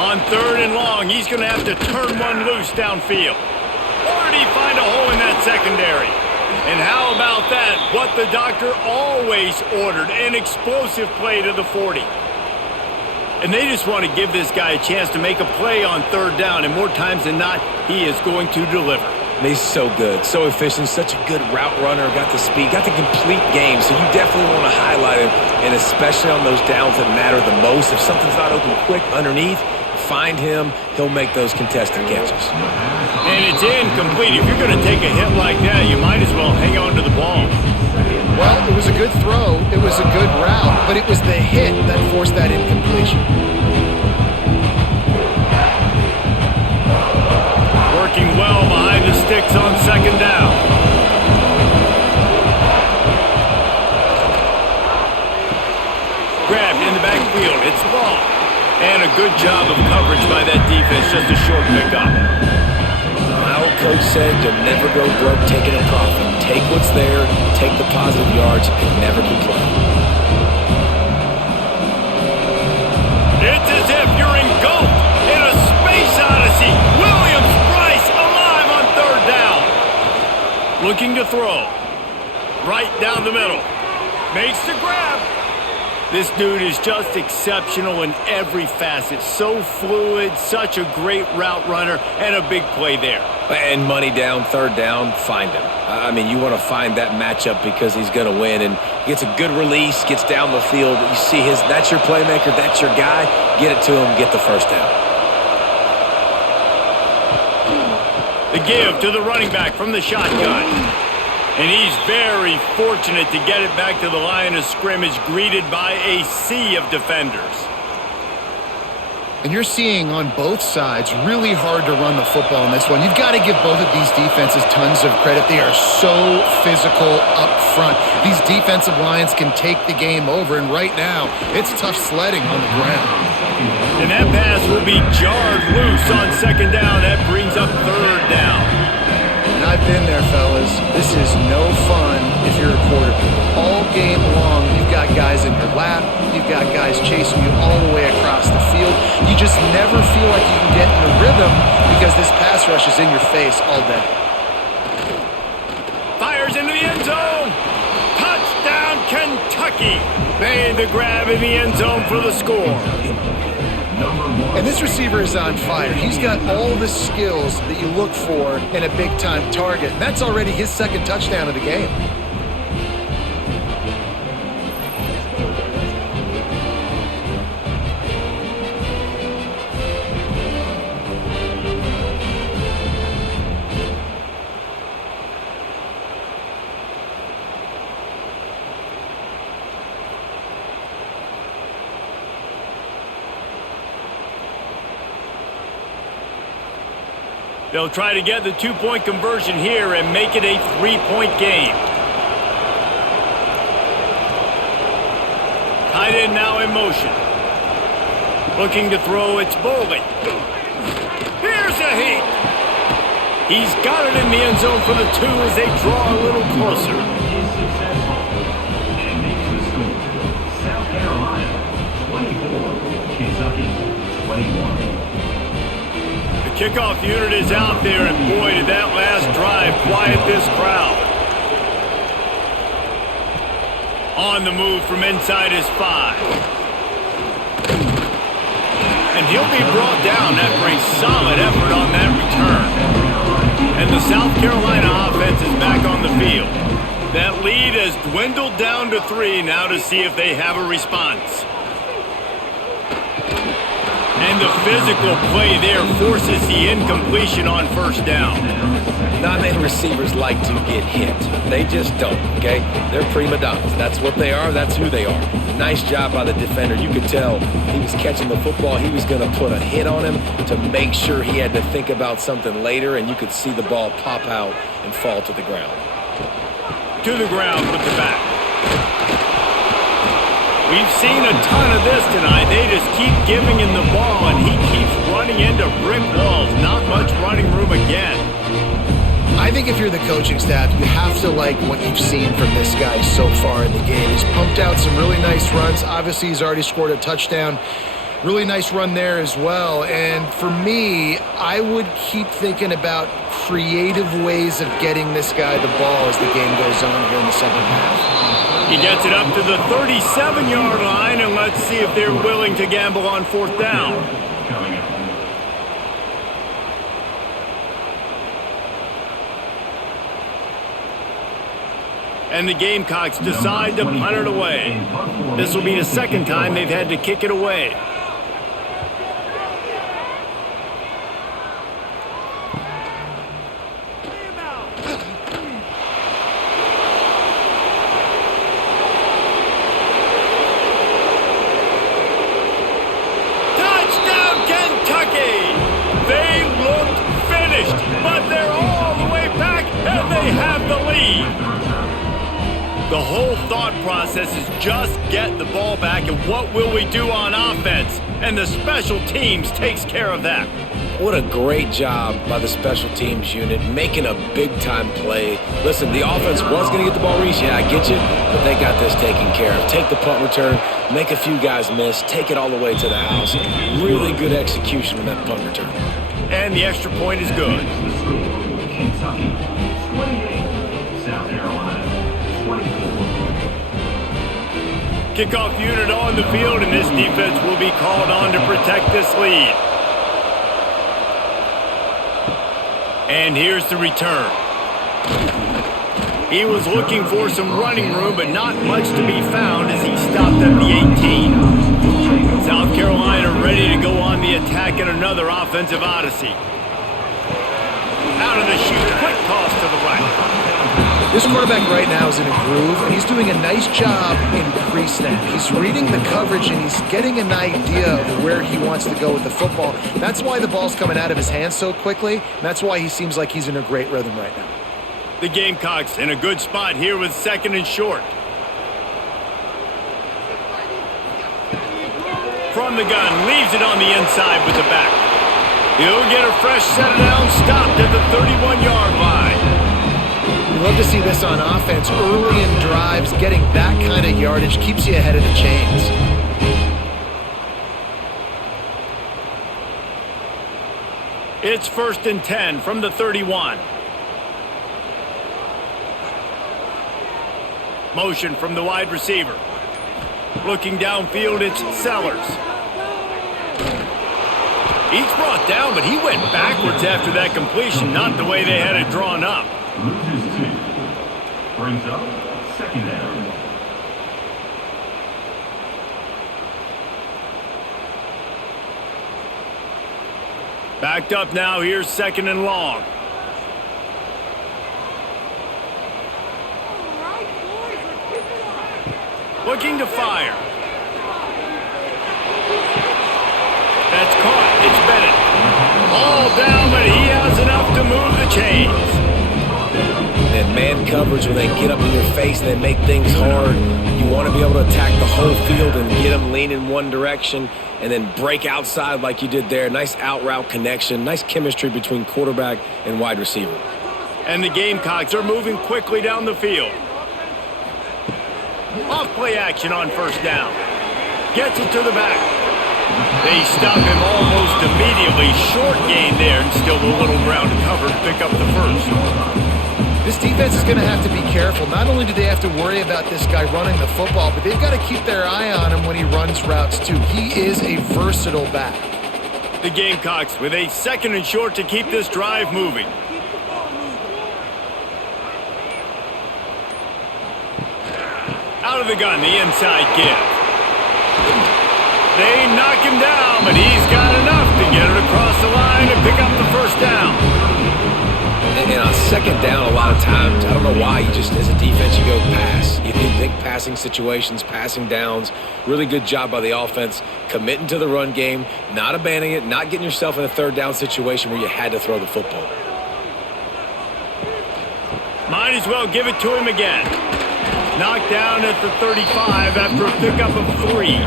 On 3rd and long, he's going to have to turn one loose downfield. Or did he find a hole in that secondary? And how about that? What the doctor always ordered, an explosive play to the 40. And they just want to give this guy a chance to make a play on 3rd down, and more times than not, he is going to deliver. And he's so good, so efficient, such a good route runner, got the speed, got the complete game, so you definitely want to highlight him, and especially on those downs that matter the most. If something's not open quick underneath, find him, he'll make those contested catches. And it's incomplete. If you're going to take a hit like that, you might as well hang on to the ball. Well, it was a good throw, it was a good route, but it was the hit that forced that incompletion. Working well behind the sticks on 2nd down. Grabbed in the backfield, it's ball. And a good job of coverage by that defense, just a short pickup. My old coach said you'll never go broke taking a profit. Take what's there, take the positive yards, and never complain. It's as if you're engulfed in a space odyssey. Williams-Brice alive on 3rd down. Looking to throw. Right down the middle. Makes the grab. This dude is just exceptional in every facet. So fluid, such a great route runner, and a big play there. And money down, 3rd down, find him. I mean, you want to find that matchup because he's going to win, and gets a good release, gets down the field. You see that's your playmaker, that's your guy. Get it to him, get the 1st down. The give to the running back from the shotgun. And he's very fortunate to get it back to the line of scrimmage, greeted by a sea of defenders. And you're seeing on both sides really hard to run the football in this one. You've got to give both of these defenses tons of credit. They are so physical up front. These defensive lines can take the game over, and right now, it's tough sledding on the ground. And that pass will be jarred loose on 2nd down. That brings up 3rd down. And I've been there, fellas. This is no fun if you're a quarterback. All game long, you've got guys in your lap. You've got guys chasing you all the way across the field. You just never feel like you can get in a rhythm because this pass rush is in your face all day. Fires into the end zone. Touchdown, Kentucky. Made the grab in the end zone for the score. And this receiver is on fire. He's got all the skills that you look for in a big-time target. And that's already his 2nd touchdown of the game. They'll try to get the 2-point conversion here and make it a 3-point game. Tight end now in motion. Looking to throw, it's Boley. Here's a heat. He's got it in the end zone for the 2 as they draw a little closer. South Carolina, 24. Kentucky, 21. Kickoff unit is out there, and boy, did that last drive quiet this crowd. On the move from inside his 5. And he'll be brought down after a solid effort on that return. And the South Carolina offense is back on the field. That lead has dwindled down to 3 now to see if they have a response. And the physical play there forces the incompletion on 1st down. Not many receivers like to get hit. They just don't, okay? They're prima donnas. That's what they are. That's who they are. Nice job by the defender. You could tell he was catching the football. He was going to put a hit on him to make sure he had to think about something later, and you could see the ball pop out and fall to the ground. To the ground with the back. We've seen a ton of this tonight. They just keep giving him the ball, and he keeps running into brick walls. Not much running room again. I think if you're the coaching staff, you have to like what you've seen from this guy so far in the game. He's pumped out some really nice runs. Obviously, he's already scored a touchdown. Really nice run there as well. And for me, I would keep thinking about creative ways of getting this guy the ball as the game goes on here in the second half. He gets it up to the 37-yard line, and let's see if they're willing to gamble on fourth down. Coming up. And the Gamecocks decide to punt it away. This will be the second time they've had to kick it away. Touchdown, Kentucky! They looked finished, but they're all the way back, and they have the lead. The whole thought process is just get the ball back, and what will we do on offense? And the special teams takes care of that. What a great job by the special teams unit, making a big-time play. Listen, the offense was going to get the ball, Reese. Yeah, I get you, but they got this taken care of. Take the punt return, make a few guys miss, take it all the way to the house. Really good execution on that punt return. And the extra point is good. Kentucky, 28. South Carolina, 24. Kickoff unit on the field, and this defense will be called on to protect this lead. And here's the return. He was looking for some running room, but not much to be found as he stopped at the 18. South Carolina ready to go on the attack in another offensive odyssey. Out of the chute, quick toss to the right. This quarterback right now is in a groove, and he's doing a nice job in pre-snap. He's reading the coverage, and he's getting an idea of where he wants to go with the football. That's why the ball's coming out of his hands so quickly, and that's why he seems like he's in a great rhythm right now. The Gamecocks in a good spot here with second and short. From the gun, leaves it on the inside with the back. He'll get a fresh set down, stopped at the 31-yard line. We love to see this on offense. Early in drives, getting that kind of yardage keeps you ahead of the chains. It's 1st and 10 from the 31. Motion from the wide receiver. Looking downfield, it's Sellers. He's brought down, but he went backwards after that completion, not the way they had it drawn up. Loses 2. Brings up second down. Backed up now, here's second and long. Looking to fire. That's caught. It's Bennett. All down, but he has enough to move the chains. And man coverage, when they get up in your face and they make things hard, you want to be able to attack the whole field and get them lean in one direction and then break outside like you did there. Nice out route connection, nice chemistry between quarterback and wide receiver. And the Gamecocks are moving quickly down the field. Off play action on first down. Gets it to the back. They stop him almost immediately. Short gain there, and still a little ground to cover to pick up the first. This defense is going to have to be careful. Not only do they have to worry about this guy running the football, but they've got to keep their eye on him when he runs routes too. He is a versatile back. The Gamecocks with a second and short to keep this drive moving. Out of the gun, the inside give. They knock him down, but he's got enough to get it across the line and pick up the first down. And on second down, a lot of times, I don't know why, you just, as a defense, you go pass. You think passing situations, passing downs. Really good job by the offense, committing to the run game, not abandoning it, not getting yourself in a third down situation where you had to throw the football. Might as well give it to him again. Knocked down at the 35 after a pickup of 3.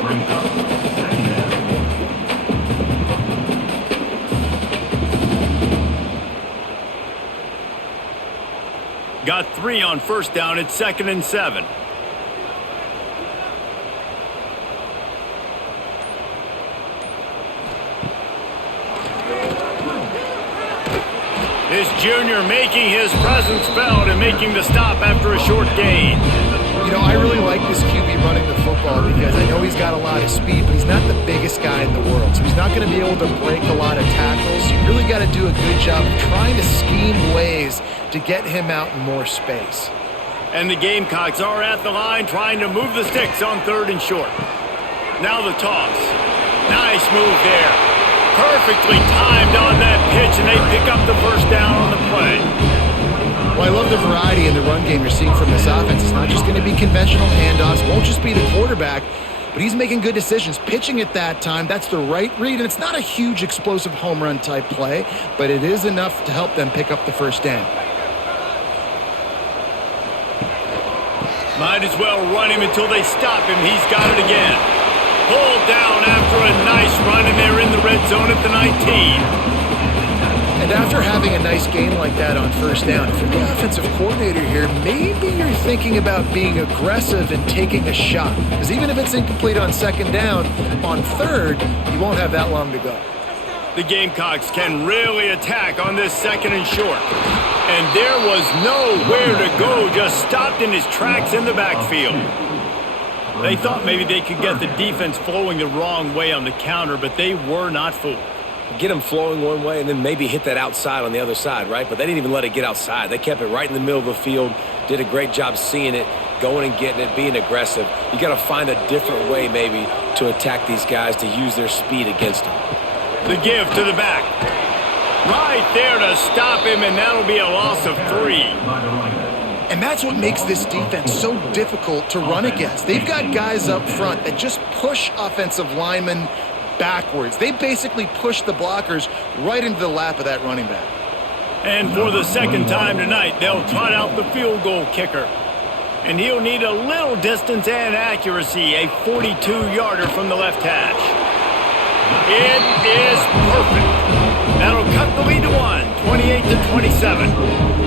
Brings up second down. Got 3 on first down. It's 2nd and 7. This junior making his presence felt and making the stop after a short gain. You know, I really like this QB running the football because I know he's got a lot of speed, but he's not the biggest guy in the world. So he's not going to be able to break a lot of tackles. You really got to do a good job of trying to scheme ways to get him out in more space. And the Gamecocks are at the line trying to move the sticks on 3rd and short. Now the toss. Nice move there. Perfectly timed on that pitch, and they pick up the first down on the play. Well, I love the variety in the run game you're seeing from this offense. It's not just going to be conventional handoffs. It won't just be the quarterback, but he's making good decisions. Pitching at that time, that's the right read, and it's not a huge explosive home run type play, but it is enough to help them pick up the first down. Might as well run him until they stop him. He's got it again. Pulled down after a nice run, and they're in the red zone at the 19. And after having a nice game like that on first down, if you're the offensive coordinator here, maybe you're thinking about being aggressive and taking a shot. Because even if it's incomplete on 2nd down, on 3rd, you won't have that long to go. The Gamecocks can really attack on this 2nd and short. And there was nowhere to go, just stopped in his tracks in the backfield. They thought maybe they could get the defense flowing the wrong way on the counter, but they were not fooled. Get them flowing one way and then maybe hit that outside on the other side, right? But they didn't even let it get outside. They kept it right in the middle of the field, did a great job seeing it, going and getting it, being aggressive. You got to find a different way maybe to attack these guys to use their speed against them. The give to the back. Right there to stop him, and that'll be a loss of 3. And that's what makes this defense so difficult to run against. They've got guys up front that just push offensive linemen backwards. They basically push the blockers right into the lap of that running back. And for the 2nd time tonight, they'll trot out the field goal kicker. And he'll need a little distance and accuracy, a 42-yarder from the left hash. It is perfect. That'll cut the lead to 1, 28-27.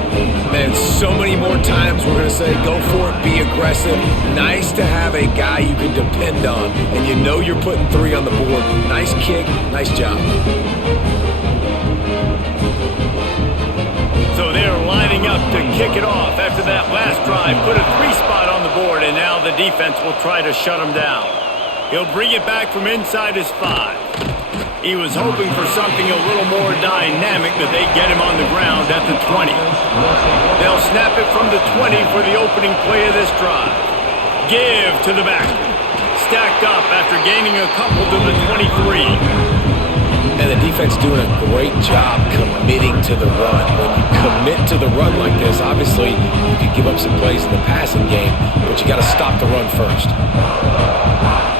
Man, so many more times we're going to say, go for it, be aggressive. Nice to have a guy you can depend on, and you know you're putting 3 on the board. Nice kick, nice job. So they're lining up to kick it off after that last drive. Put a 3 spot on the board, and now the defense will try to shut him down. He'll bring it back from inside his 5. He was hoping for something a little more dynamic, but they get him on the ground at the 20. They'll snap it from the 20 for the opening play of this drive. Give to the back. Stacked up after gaining a couple to the 23. And the defense doing a great job committing to the run. When you commit to the run like this, obviously you can give up some plays in the passing game, but you got to stop the run first.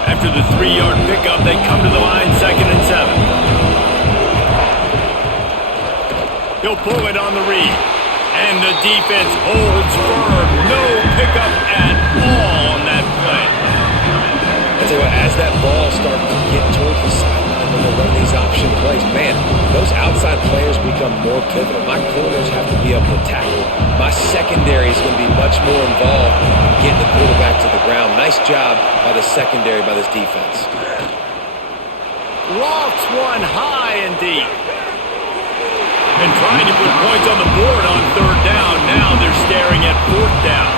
After the 3-yard pickup, they come to the line 2nd and 7. He'll pull it on the read. And the defense holds firm. No pickup at all on that play. I tell you what, as that ball starts to get towards the sideline when they run these option plays, man, those outside players become more pivotal. My corners have to be able to tackle. My secondary is going to be much more involved in getting the quarterback to the ground. Nice job by the secondary, by this defense. Lofts one high and deep. And trying to put points on the board on 3rd down. Now they're staring at 4th down.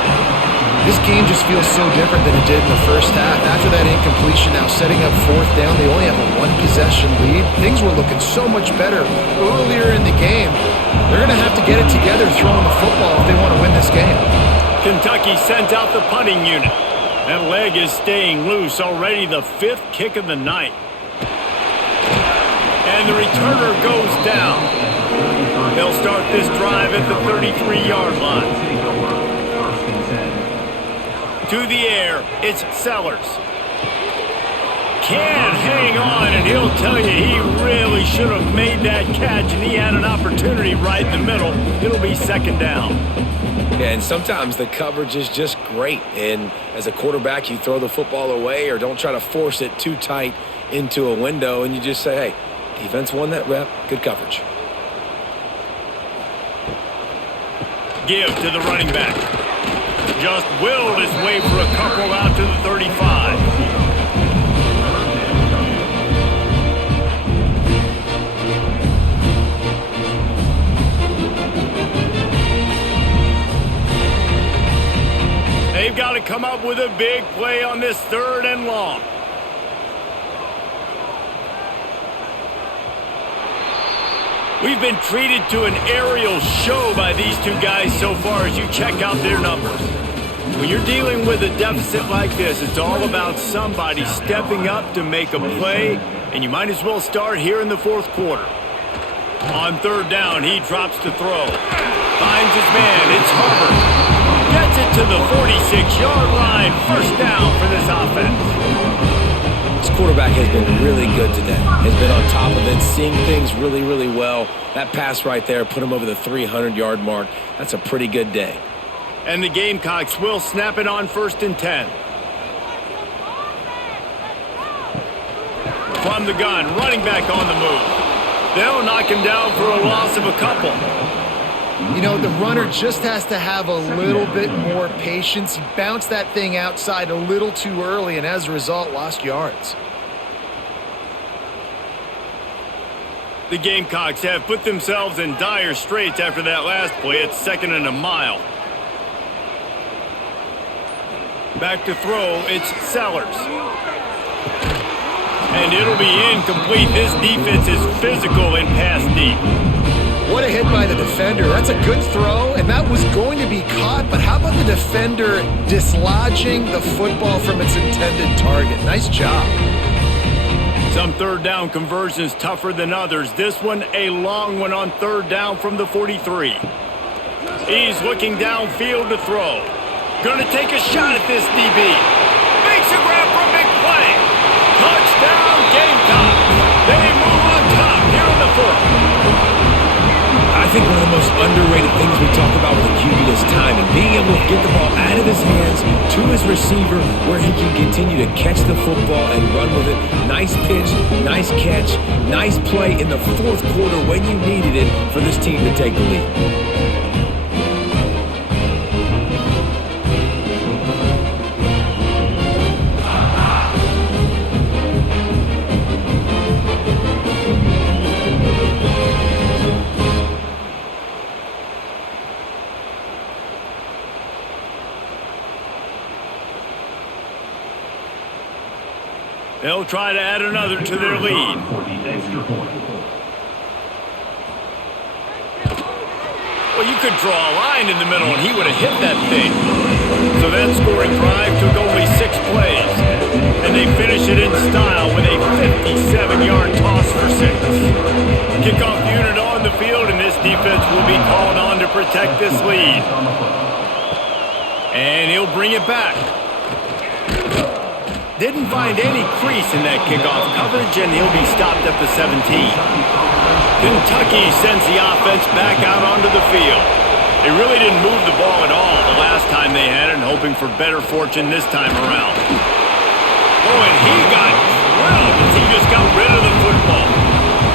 This game just feels so different than it did in the first half. After that incompletion, now setting up 4th down, they only have a 1-possession lead. Things were looking so much better earlier in the game. They're going to have to get it together throwing the football if they want to win this game. Kentucky sends out the punting unit. That leg is staying loose, already the 5th kick of the night. And the returner goes down. They'll start this drive at the 33-yard line. To the air, it's Sellers. Can't hang on, and he'll tell you he really should have made that catch, and he had an opportunity right in the middle. It'll be 2nd down. Yeah, and sometimes the coverage is just great. And as a quarterback, you throw the football away or don't try to force it too tight into a window, and you just say, hey, defense won that rep, good coverage. Give to the running back. Just willed his way for a couple out to the 35. They've got to come up with a big play on this 3rd and long. We've been treated to an aerial show by these two guys so far as you check out their numbers. When you're dealing with a deficit like this, it's all about somebody stepping up to make a play, and you might as well start here in the 4th quarter. On 3rd down, he drops to throw. Finds his man, it's Hubbard. Gets it to the 46-yard line. 1st down for this offense. This quarterback has been really good today. Has been on top of it, seeing things really, really well. That pass right there put him over the 300-yard mark. That's a pretty good day. And the Gamecocks will snap it on 1st and 10. From the gun, running back on the move. They'll knock him down for a loss of a couple. You know, the runner just has to have a little bit more patience. He bounced that thing outside a little too early and as a result lost yards. The Gamecocks have put themselves in dire straits after that last play. It's 2nd and a mile. Back to throw, it's Sellers. And it'll be incomplete. This defense is physical in pass deep. What a hit by the defender. That's a good throw, and that was going to be caught, but how about the defender dislodging the football from its intended target? Nice job. Some 3rd down conversions tougher than others. This one a long one on 3rd down from the 43. He's looking downfield to throw. Gonna take a shot at this DB. Makes a grab for a big play. Touchdown Gamecocks. They move on top here in the 4th. I think one of the most underrated things we talk about with a QB is time and being able to get the ball out of his hands to his receiver where he can continue to catch the football and run with it. Nice pitch, nice catch, nice play in the 4th quarter when you needed it for this team to take the lead. They'll try to add another to their lead. Well, you could draw a line in the middle and he would have hit that thing. So that scoring drive took only 6 plays. And they finish it in style with a 57-yard toss for 6. Kickoff unit on the field, and this defense will be called on to protect this lead. And he'll bring it back. Didn't find any crease in that kickoff coverage, and he'll be stopped at the 17. Kentucky sends the offense back out onto the field. They really didn't move the ball at all the last time they had it, hoping for better fortune this time around. Oh, and he got drilled as he just got rid of the football.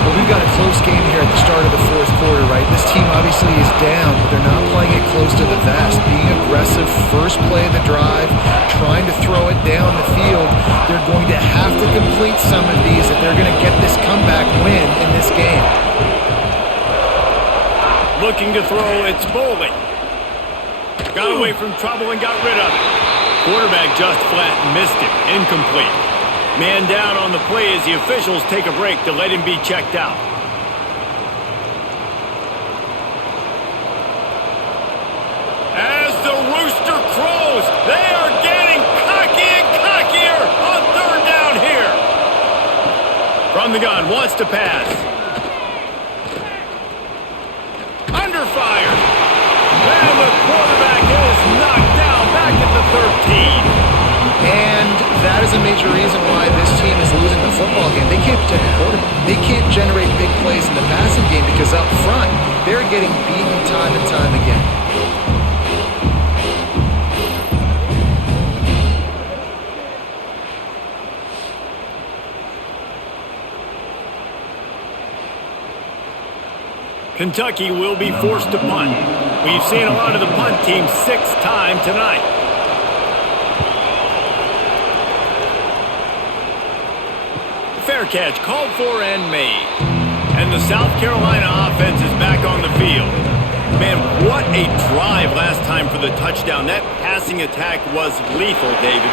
Well, we've got a close game here at the start of the 4th quarter, right? This team obviously is down, but they're not playing it close to the vest. Being aggressive, first play of the drive, trying to throw it down the field. They're going to have to complete some of these if they're going to get this comeback win in this game. Looking to throw, it's Bowling. Got away from trouble and got rid of it. Quarterback just flat missed it. Incomplete. Man down on the play as the officials take a break to let him be checked out. As the rooster crows, they are getting cocky and cockier on 3rd down here. From the gun, wants to pass. Under fire. And the quarterback is knocked down back at the 13. And that is a major reason why this team is losing the football game. They can't protect the quarterback. They can't generate big plays in the passing game because up front, they're getting beaten time and time again. Kentucky will be forced to punt. We've seen a lot of the punt team 6 times tonight. Fair catch called for and made. And the South Carolina offense is back on the field. Man, what a drive last time for the touchdown. That passing attack was lethal, David.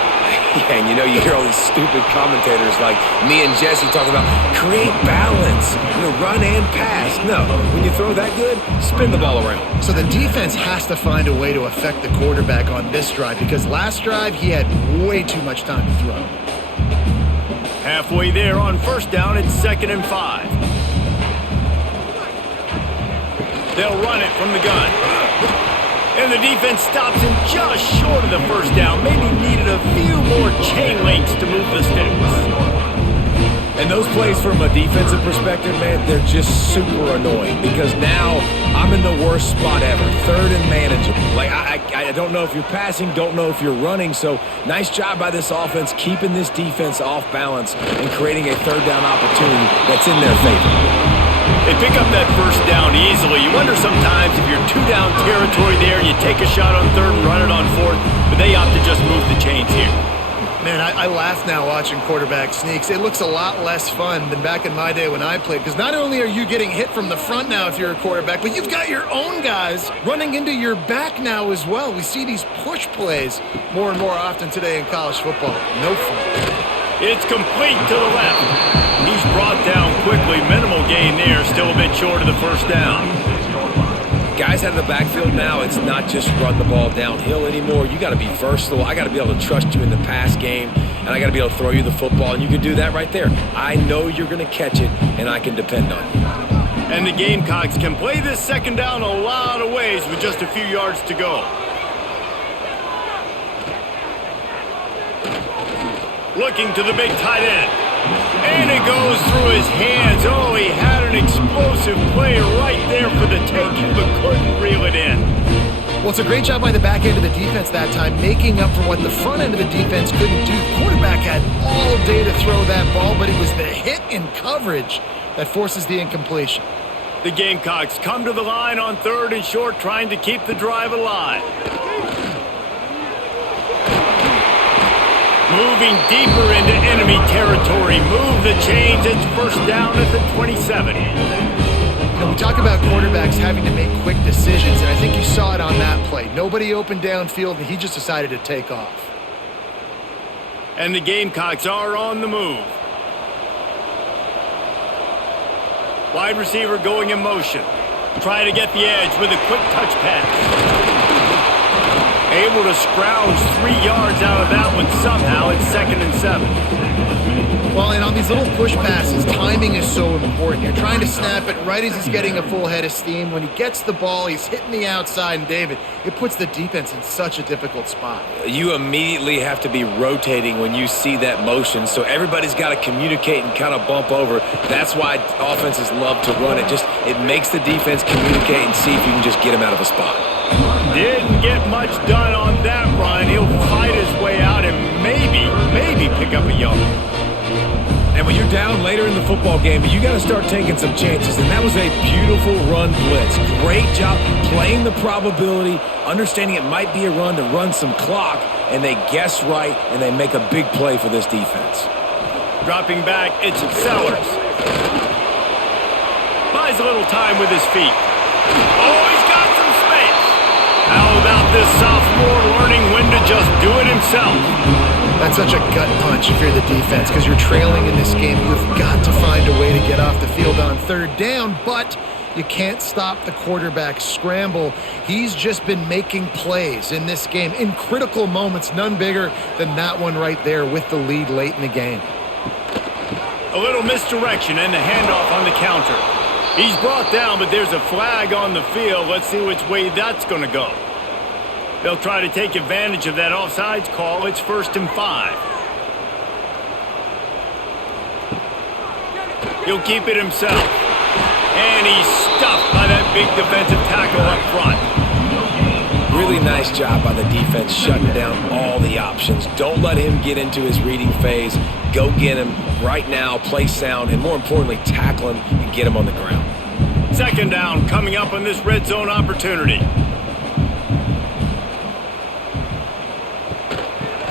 Yeah, and you know, you hear all these stupid commentators like me and Jesse talking about create balance, run and pass. No, when you throw that good, spin the ball around. So the defense has to find a way to affect the quarterback on this drive because last drive he had way too much time to throw. Halfway there on first down, it's 2nd and 5. They'll run it from the gun. And the defense stops him just short of the first down. Maybe needed a few more chain links to move the sticks. And those plays from a defensive perspective, man, they're just super annoying because now I'm in the worst spot ever. 3rd and manageable. Like, I don't know if you're passing, don't know if you're running. So nice job by this offense keeping this defense off balance and creating a 3rd down opportunity that's in their favor. They pick up that first down easily. You wonder sometimes if you're 2 down territory there, you take a shot on 3rd and run it on 4th, but they opt to just move the chains here. Man, I laugh now watching quarterback sneaks. It looks a lot less fun than back in my day when I played because not only are you getting hit from the front now if you're a quarterback, but you've got your own guys running into your back now as well. We see these push plays more and more often today in college football. No fun. It's complete to the left. He's brought down quickly. Minimal gain there. Still a bit short of the first down. Guys out of the backfield now, it's not just run the ball downhill anymore. You got to be versatile. I got to be able to trust you in the pass game, and I got to be able to throw you the football, and you can do that right there. I know you're going to catch it, and I can depend on you. And the Gamecocks can play this 2nd down a lot of ways with just a few yards to go. Looking to the big tight end. And it goes through his hands. Oh, he had an explosive play right there for the taking, but couldn't reel it in. Well, it's a great job by the back end of the defense that time, making up for what the front end of the defense couldn't do. The quarterback had all day to throw that ball, but it was the hit in coverage that forces the incompletion. The Gamecocks come to the line on 3rd and short, trying to keep the drive alive. Moving deeper into enemy territory. Move the chains. It's first down at the 27. We talk about quarterbacks having to make quick decisions, and I think you saw it on that play. Nobody opened downfield, and he just decided to take off. And the Gamecocks are on the move. Wide receiver going in motion. Try to get the edge with a quick touch pass. Able to scrounge 3 yards out of that one somehow. It's 2nd and 7. Well, and on these little push passes, timing is so important. You're trying to snap it right as he's getting a full head of steam. When he gets the ball, he's hitting the outside, and David, it puts the defense in such a difficult spot. You immediately have to be rotating when you see that motion, so everybody's got to communicate and kind of bump over. That's why offenses love to run it. It makes the defense communicate and see if you can just get him out of a spot. Didn't get much done on that run. He'll fight his way out and maybe pick up a yard. And when you're down later in the football game, you got to start taking some chances. And that was a beautiful run blitz. Great job playing the probability, understanding it might be a run to run some clock, and they guess right, and they make a big play for this defense. Dropping back, it's Sellers. Buys a little time with his feet. Oh, he's got some space. How about this sophomore learning when to just do it himself? That's such a gut punch if you're the defense because you're trailing in this game. You've got to find a way to get off the field on 3rd down, but you can't stop the quarterback scramble. He's just been making plays in this game in critical moments, none bigger than that one right there with the lead late in the game. A little misdirection and the handoff on the counter. He's brought down, but there's a flag on the field. Let's see which way that's going to go. They'll try to take advantage of that offsides call. It's 1st and 5. He'll keep it himself. And he's stuffed by that big defensive tackle up front. Really nice job by the defense shutting down all the options. Don't let him get into his reading phase. Go get him right now, play sound, and more importantly, tackle him and get him on the ground. Second down coming up on this red zone opportunity.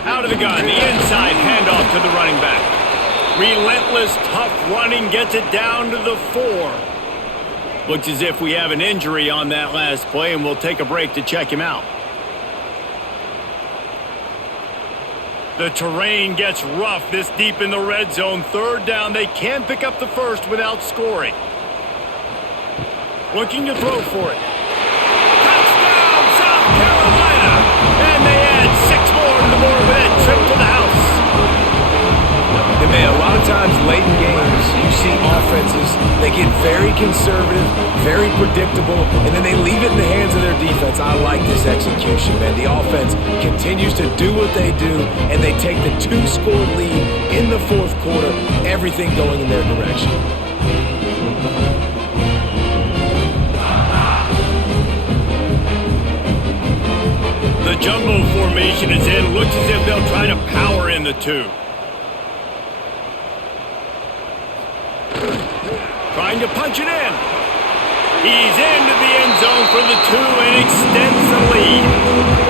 Out of the gun, the inside handoff to the running back. Relentless, tough running gets it down to the 4. Looks as if we have an injury on that last play, and we'll take a break to check him out. The terrain gets rough this deep in the red zone. Third down, they can't pick up the first without scoring. Looking to throw for it. Touchdown, South Carolina! And they add 6 more to the board with that trip to the house. And man, a lot of times late in games, you see offenses, they get very conservative, very predictable, and then they leave it in the hands of their defense. I like this execution, man. The offense continues to do what they do, and they take the 2-score lead in the fourth quarter, everything going in their direction. The jumbo formation is in. Looks as if they'll try to power in the 2. Trying to punch it in. He's into the end zone for the 2 and extends the lead.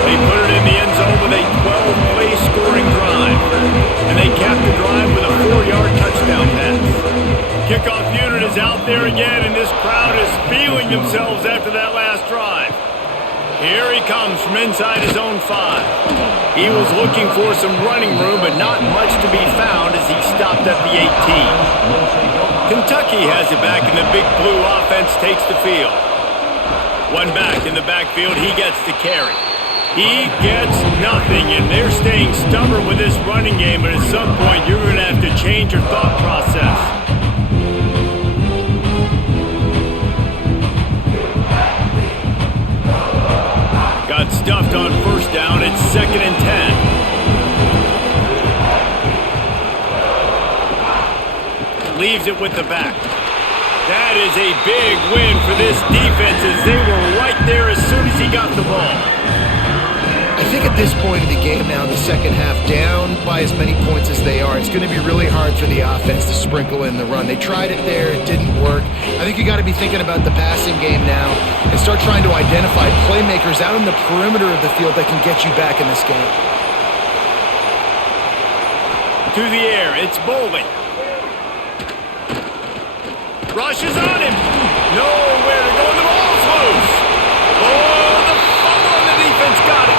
They put it in the end zone with a 12-play scoring drive. And they cap the drive with a 4-yard touchdown pass. Kickoff unit is out there again, and this crowd is feeling themselves after that last drive. Here he comes from inside his own 5. He was looking for some running room, but not much to be found as he stopped at the 18. Kentucky has it back, and the big blue offense takes the field. One back in the backfield, he gets the carry. He gets nothing, and they're staying stubborn with this running game, but at some point you're going to have to change your thought process. Got stuffed on first down. It's 2nd and 10. Leaves it with the back. That is a big win for this defense as they were right there as soon as he got the ball. I think at this point of the game now, in the second half, down by as many points as they are, it's going to be really hard for the offense to sprinkle in the run. They tried it there. It didn't work. I think you got to be thinking about the passing game now and start trying to identify playmakers out on the perimeter of the field that can get you back in this game. To the air, it's Bowling. Rushes on him. Nowhere to go. The ball's loose. Oh, the fumble on the defense got it.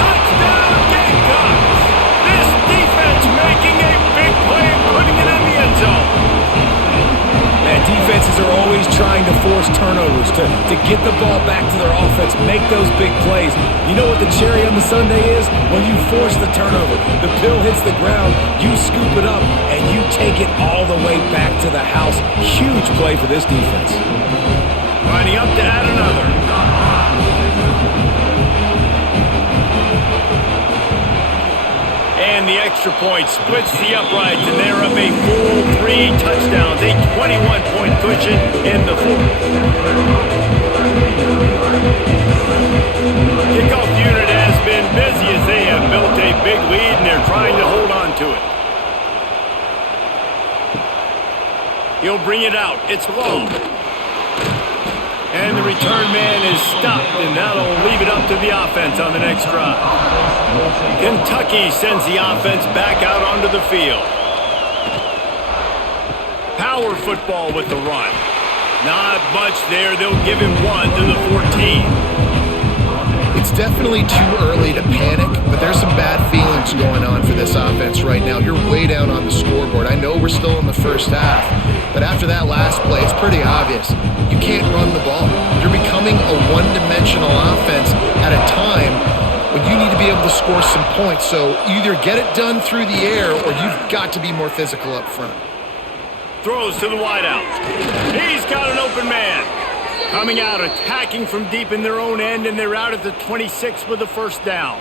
Touchdown, Gamecocks. This defense making a big play and putting it in the end zone. Man, defenses are always trying to force turnovers to get the ball back to their offense, make those big plays. You know what the cherry on the sundae is? When you force the turnover, the pill hits the ground, you scoop it up, and you take it all the way back to the house. Huge play for this defense. Lining up to add another. And the extra point splits the uprights, and they're up a full 3 touchdowns, a 21-point cushion in the fourth. Kickoff unit has been busy as they have built a big lead, and they're trying to hold on to it. He'll bring it out. It's low. And the return man is stopped, and that'll leave it up to the offense on the next drive. Kentucky sends the offense back out onto the field. Power football with the run. Not much there. They'll give him 1 to the 14. It's definitely too early to panic, but there's some bad feelings going on for this offense right now. You're way down on the scoreboard. I know we're still in the first half, but after that last play, it's pretty obvious. You can't run the ball. You're becoming a one-dimensional offense at a time when you need to be able to score some points. So either get it done through the air or you've got to be more physical up front. Throws to the wideout. He's got an open man. Coming out, attacking from deep in their own end, and they're out at the 26 with the first down.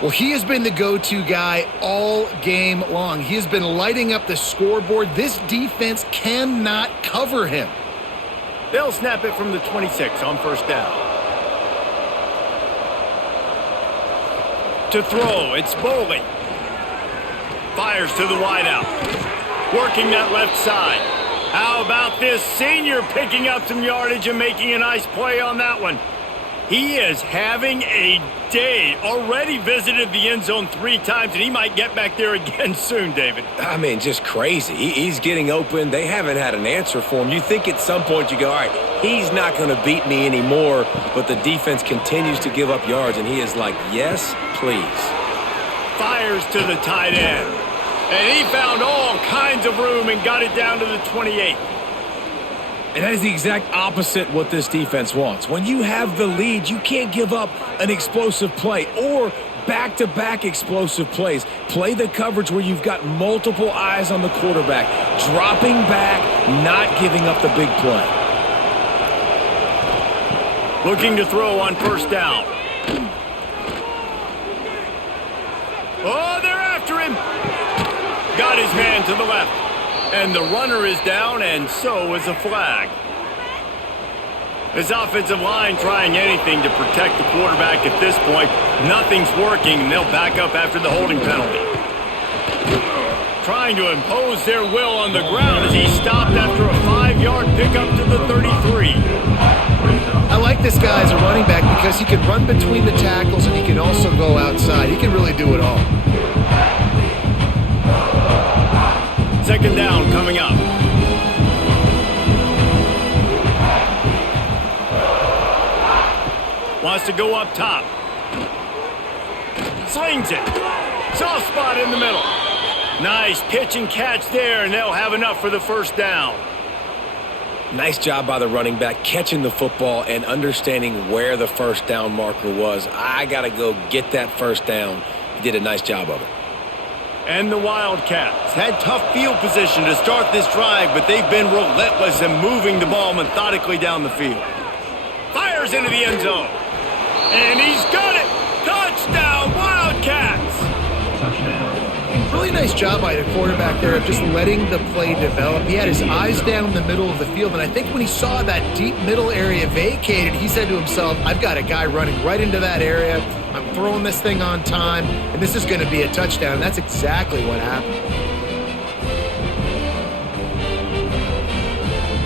Well, he has been the go-to guy all game long. He has been lighting up the scoreboard. This defense cannot cover him. They'll snap it from the 26 on first down. To throw, it's Bowling. Fires to the wideout. Working that left side. How about this senior picking up some yardage and making a nice play on that one? He is having a day. Already visited the end zone 3 times, and he might get back there again soon, David. I mean, just crazy. He's getting open. They haven't had an answer for him. You think at some point you go, all right, he's not going to beat me anymore, but the defense continues to give up yards, and he is like, yes, please. Fires to the tight end. And he found all kinds of room and got it down to the 28. And that is the exact opposite what this defense wants. When you have the lead, you can't give up an explosive play or back-to-back explosive plays. Play the coverage where you've got multiple eyes on the quarterback, dropping back, not giving up the big play. Looking to throw on first down. Oh, they're after him. Got his man to the left. And the runner is down, and so is a flag. This offensive line trying anything to protect the quarterback at this point. Nothing's working, and they'll back up after the holding penalty. Trying to impose their will on the ground as he stopped after a 5-yard pickup to the 33. I like this guy as a running back because he can run between the tackles and he can also go outside. He can really do it all. Second down coming up. Wants to go up top. Slings it. Soft spot in the middle. Nice pitch and catch there, and they'll have enough for the first down. Nice job by the running back catching the football and understanding where the first down marker was. I got to go get that first down. He did a nice job of it. And the Wildcats had tough field position to start this drive, but they've been relentless in moving the ball methodically down the field. Fires into the end zone. And he's got it! Touchdown, Wildcats! Touchdown. Really nice job by the quarterback there of just letting the play develop. He had his eyes down in the middle of the field, and I think when he saw that deep middle area vacated, he said to himself, I've got a guy running right into that area. I'm throwing this thing on time, and this is going to be a touchdown. And that's exactly what happened.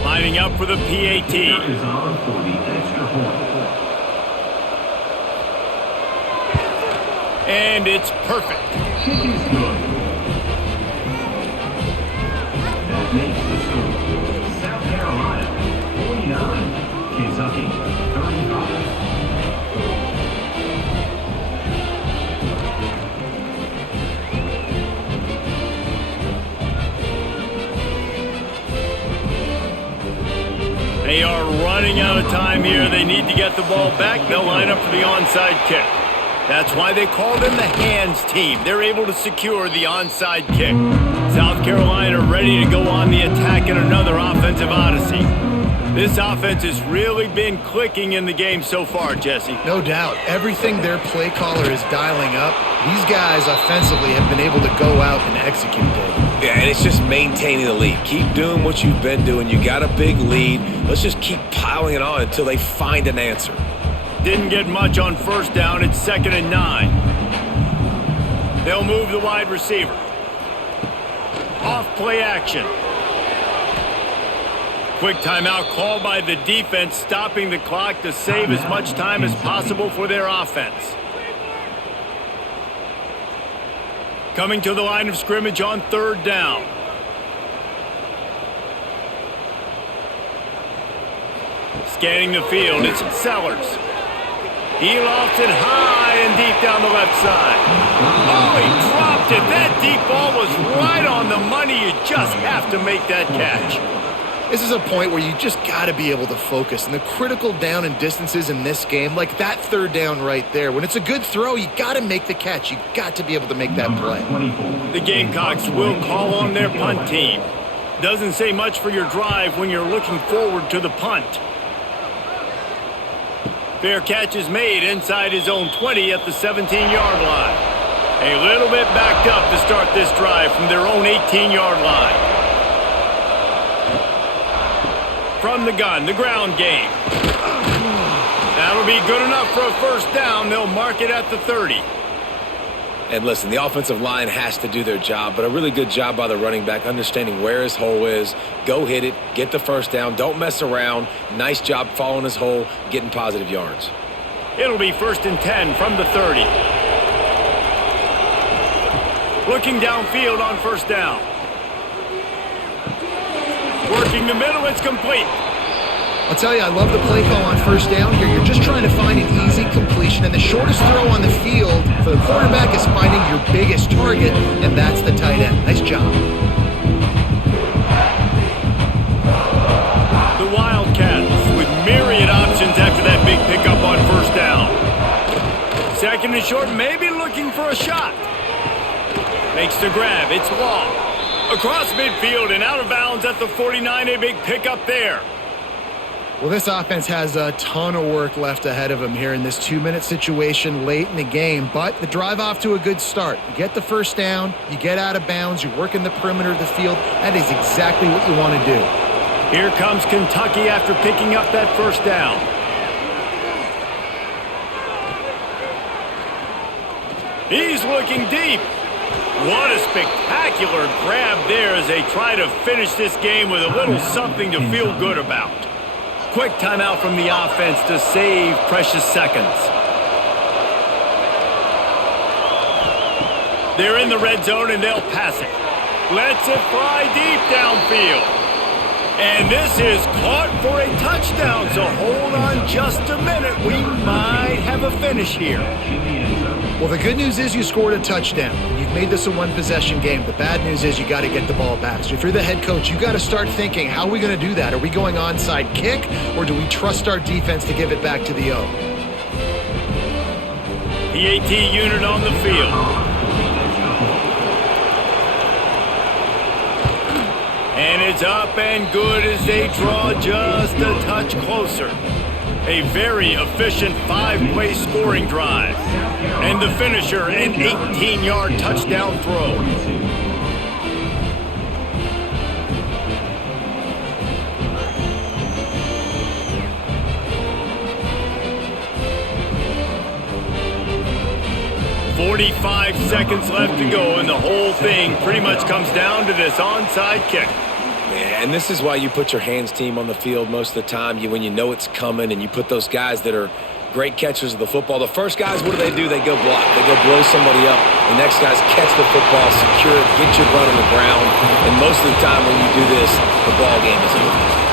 Lining up for the PAT. Is on for the extra point. And it's perfect. Kick is good. That makes the score. South Carolina, 49. Kentucky, 35. They are running out of time here. They need to get the ball back. They'll line up for the onside kick. That's why they call them the hands team. They're able to secure the onside kick. South Carolina ready to go on the attack in another offensive odyssey. This offense has really been clicking in the game so far, Jesse. No doubt. Everything their play caller is dialing up, these guys offensively have been able to go out and execute, David. Yeah, and it's just maintaining the lead. Keep doing what you've been doing. You got a big lead. Let's just keep piling it on until they find an answer. Didn't get much on first down. It's 2nd and 9. They'll move the wide receiver. Off play action. Quick timeout called by the defense, stopping the clock to save as much time as possible for their offense. Coming to the line of scrimmage on 3rd down. Scanning the field, it's Sellers. He lofts it high and deep down the left side. Oh, he dropped it. That deep ball was right on the money. You just have to make that catch. This is a point where you just got to be able to focus. And the critical down and distances in this game, like that 3rd down right there, when it's a good throw, you got to make the catch. You got to be able to make that play. The Gamecocks will call on their punt team. Doesn't say much for your drive when you're looking forward to the punt. Fair catch is made inside his own 20 at the 17-yard line. A little bit backed up to start this drive from their own 18-yard line. From the gun, the ground game. That'll be good enough for a first down. They'll mark it at the 30. And listen, the offensive line has to do their job, but a really good job by the running back understanding where his hole is. Go hit it, get the first down, don't mess around. Nice job following his hole, getting positive yards. It'll be 1st and 10 from the 30. Looking downfield on 1st down. Working the middle, it's complete. I'll tell you, I love the play call on 1st down here. You're just trying to find an easy completion, and the shortest throw on the field for the quarterback is finding your biggest target, and that's the tight end. Nice job. The Wildcats with myriad options after that big pickup on 1st down. 2nd and short, maybe looking for a shot. Makes the grab, it's long. Across midfield and out of bounds at the 49, a big pickup there. Well, this offense has a ton of work left ahead of them here in this 2-minute situation late in the game, but the drive off to a good start. You get the 1st down, you get out of bounds, you work in the perimeter of the field. That is exactly what you want to do. Here comes Kentucky after picking up that 1st down. He's looking deep. What a spectacular grab there as they try to finish this game with a little something to feel good about. Quick timeout from the offense to save precious seconds. They're in the red zone and they'll pass it. Lets it fly deep downfield. And this is caught for a touchdown, so hold on just a minute. We might have a finish here. Well, the good news is you scored a touchdown. You've made this a one-possession game. The bad news is you got to get the ball back. So if you're the head coach, you got to start thinking, how are we going to do that? Are we going onside kick, or do we trust our defense to give it back to the O? PAT unit on the field. And it's up and good as they draw just a touch closer. A very efficient 5-play scoring drive. And the finisher, an 18-yard touchdown throw. "45 seconds left to go, and the whole thing pretty much comes down to this onside kick." Yeah, and this is why you put your hands team on the field most of the time. When you know it's coming and you put those guys that are great catchers of the football. The first guys, what do? They go block. They go blow somebody up. The next guys catch the football, secure it, get your butt on the ground. And most of the time when you do this, the ball game is over.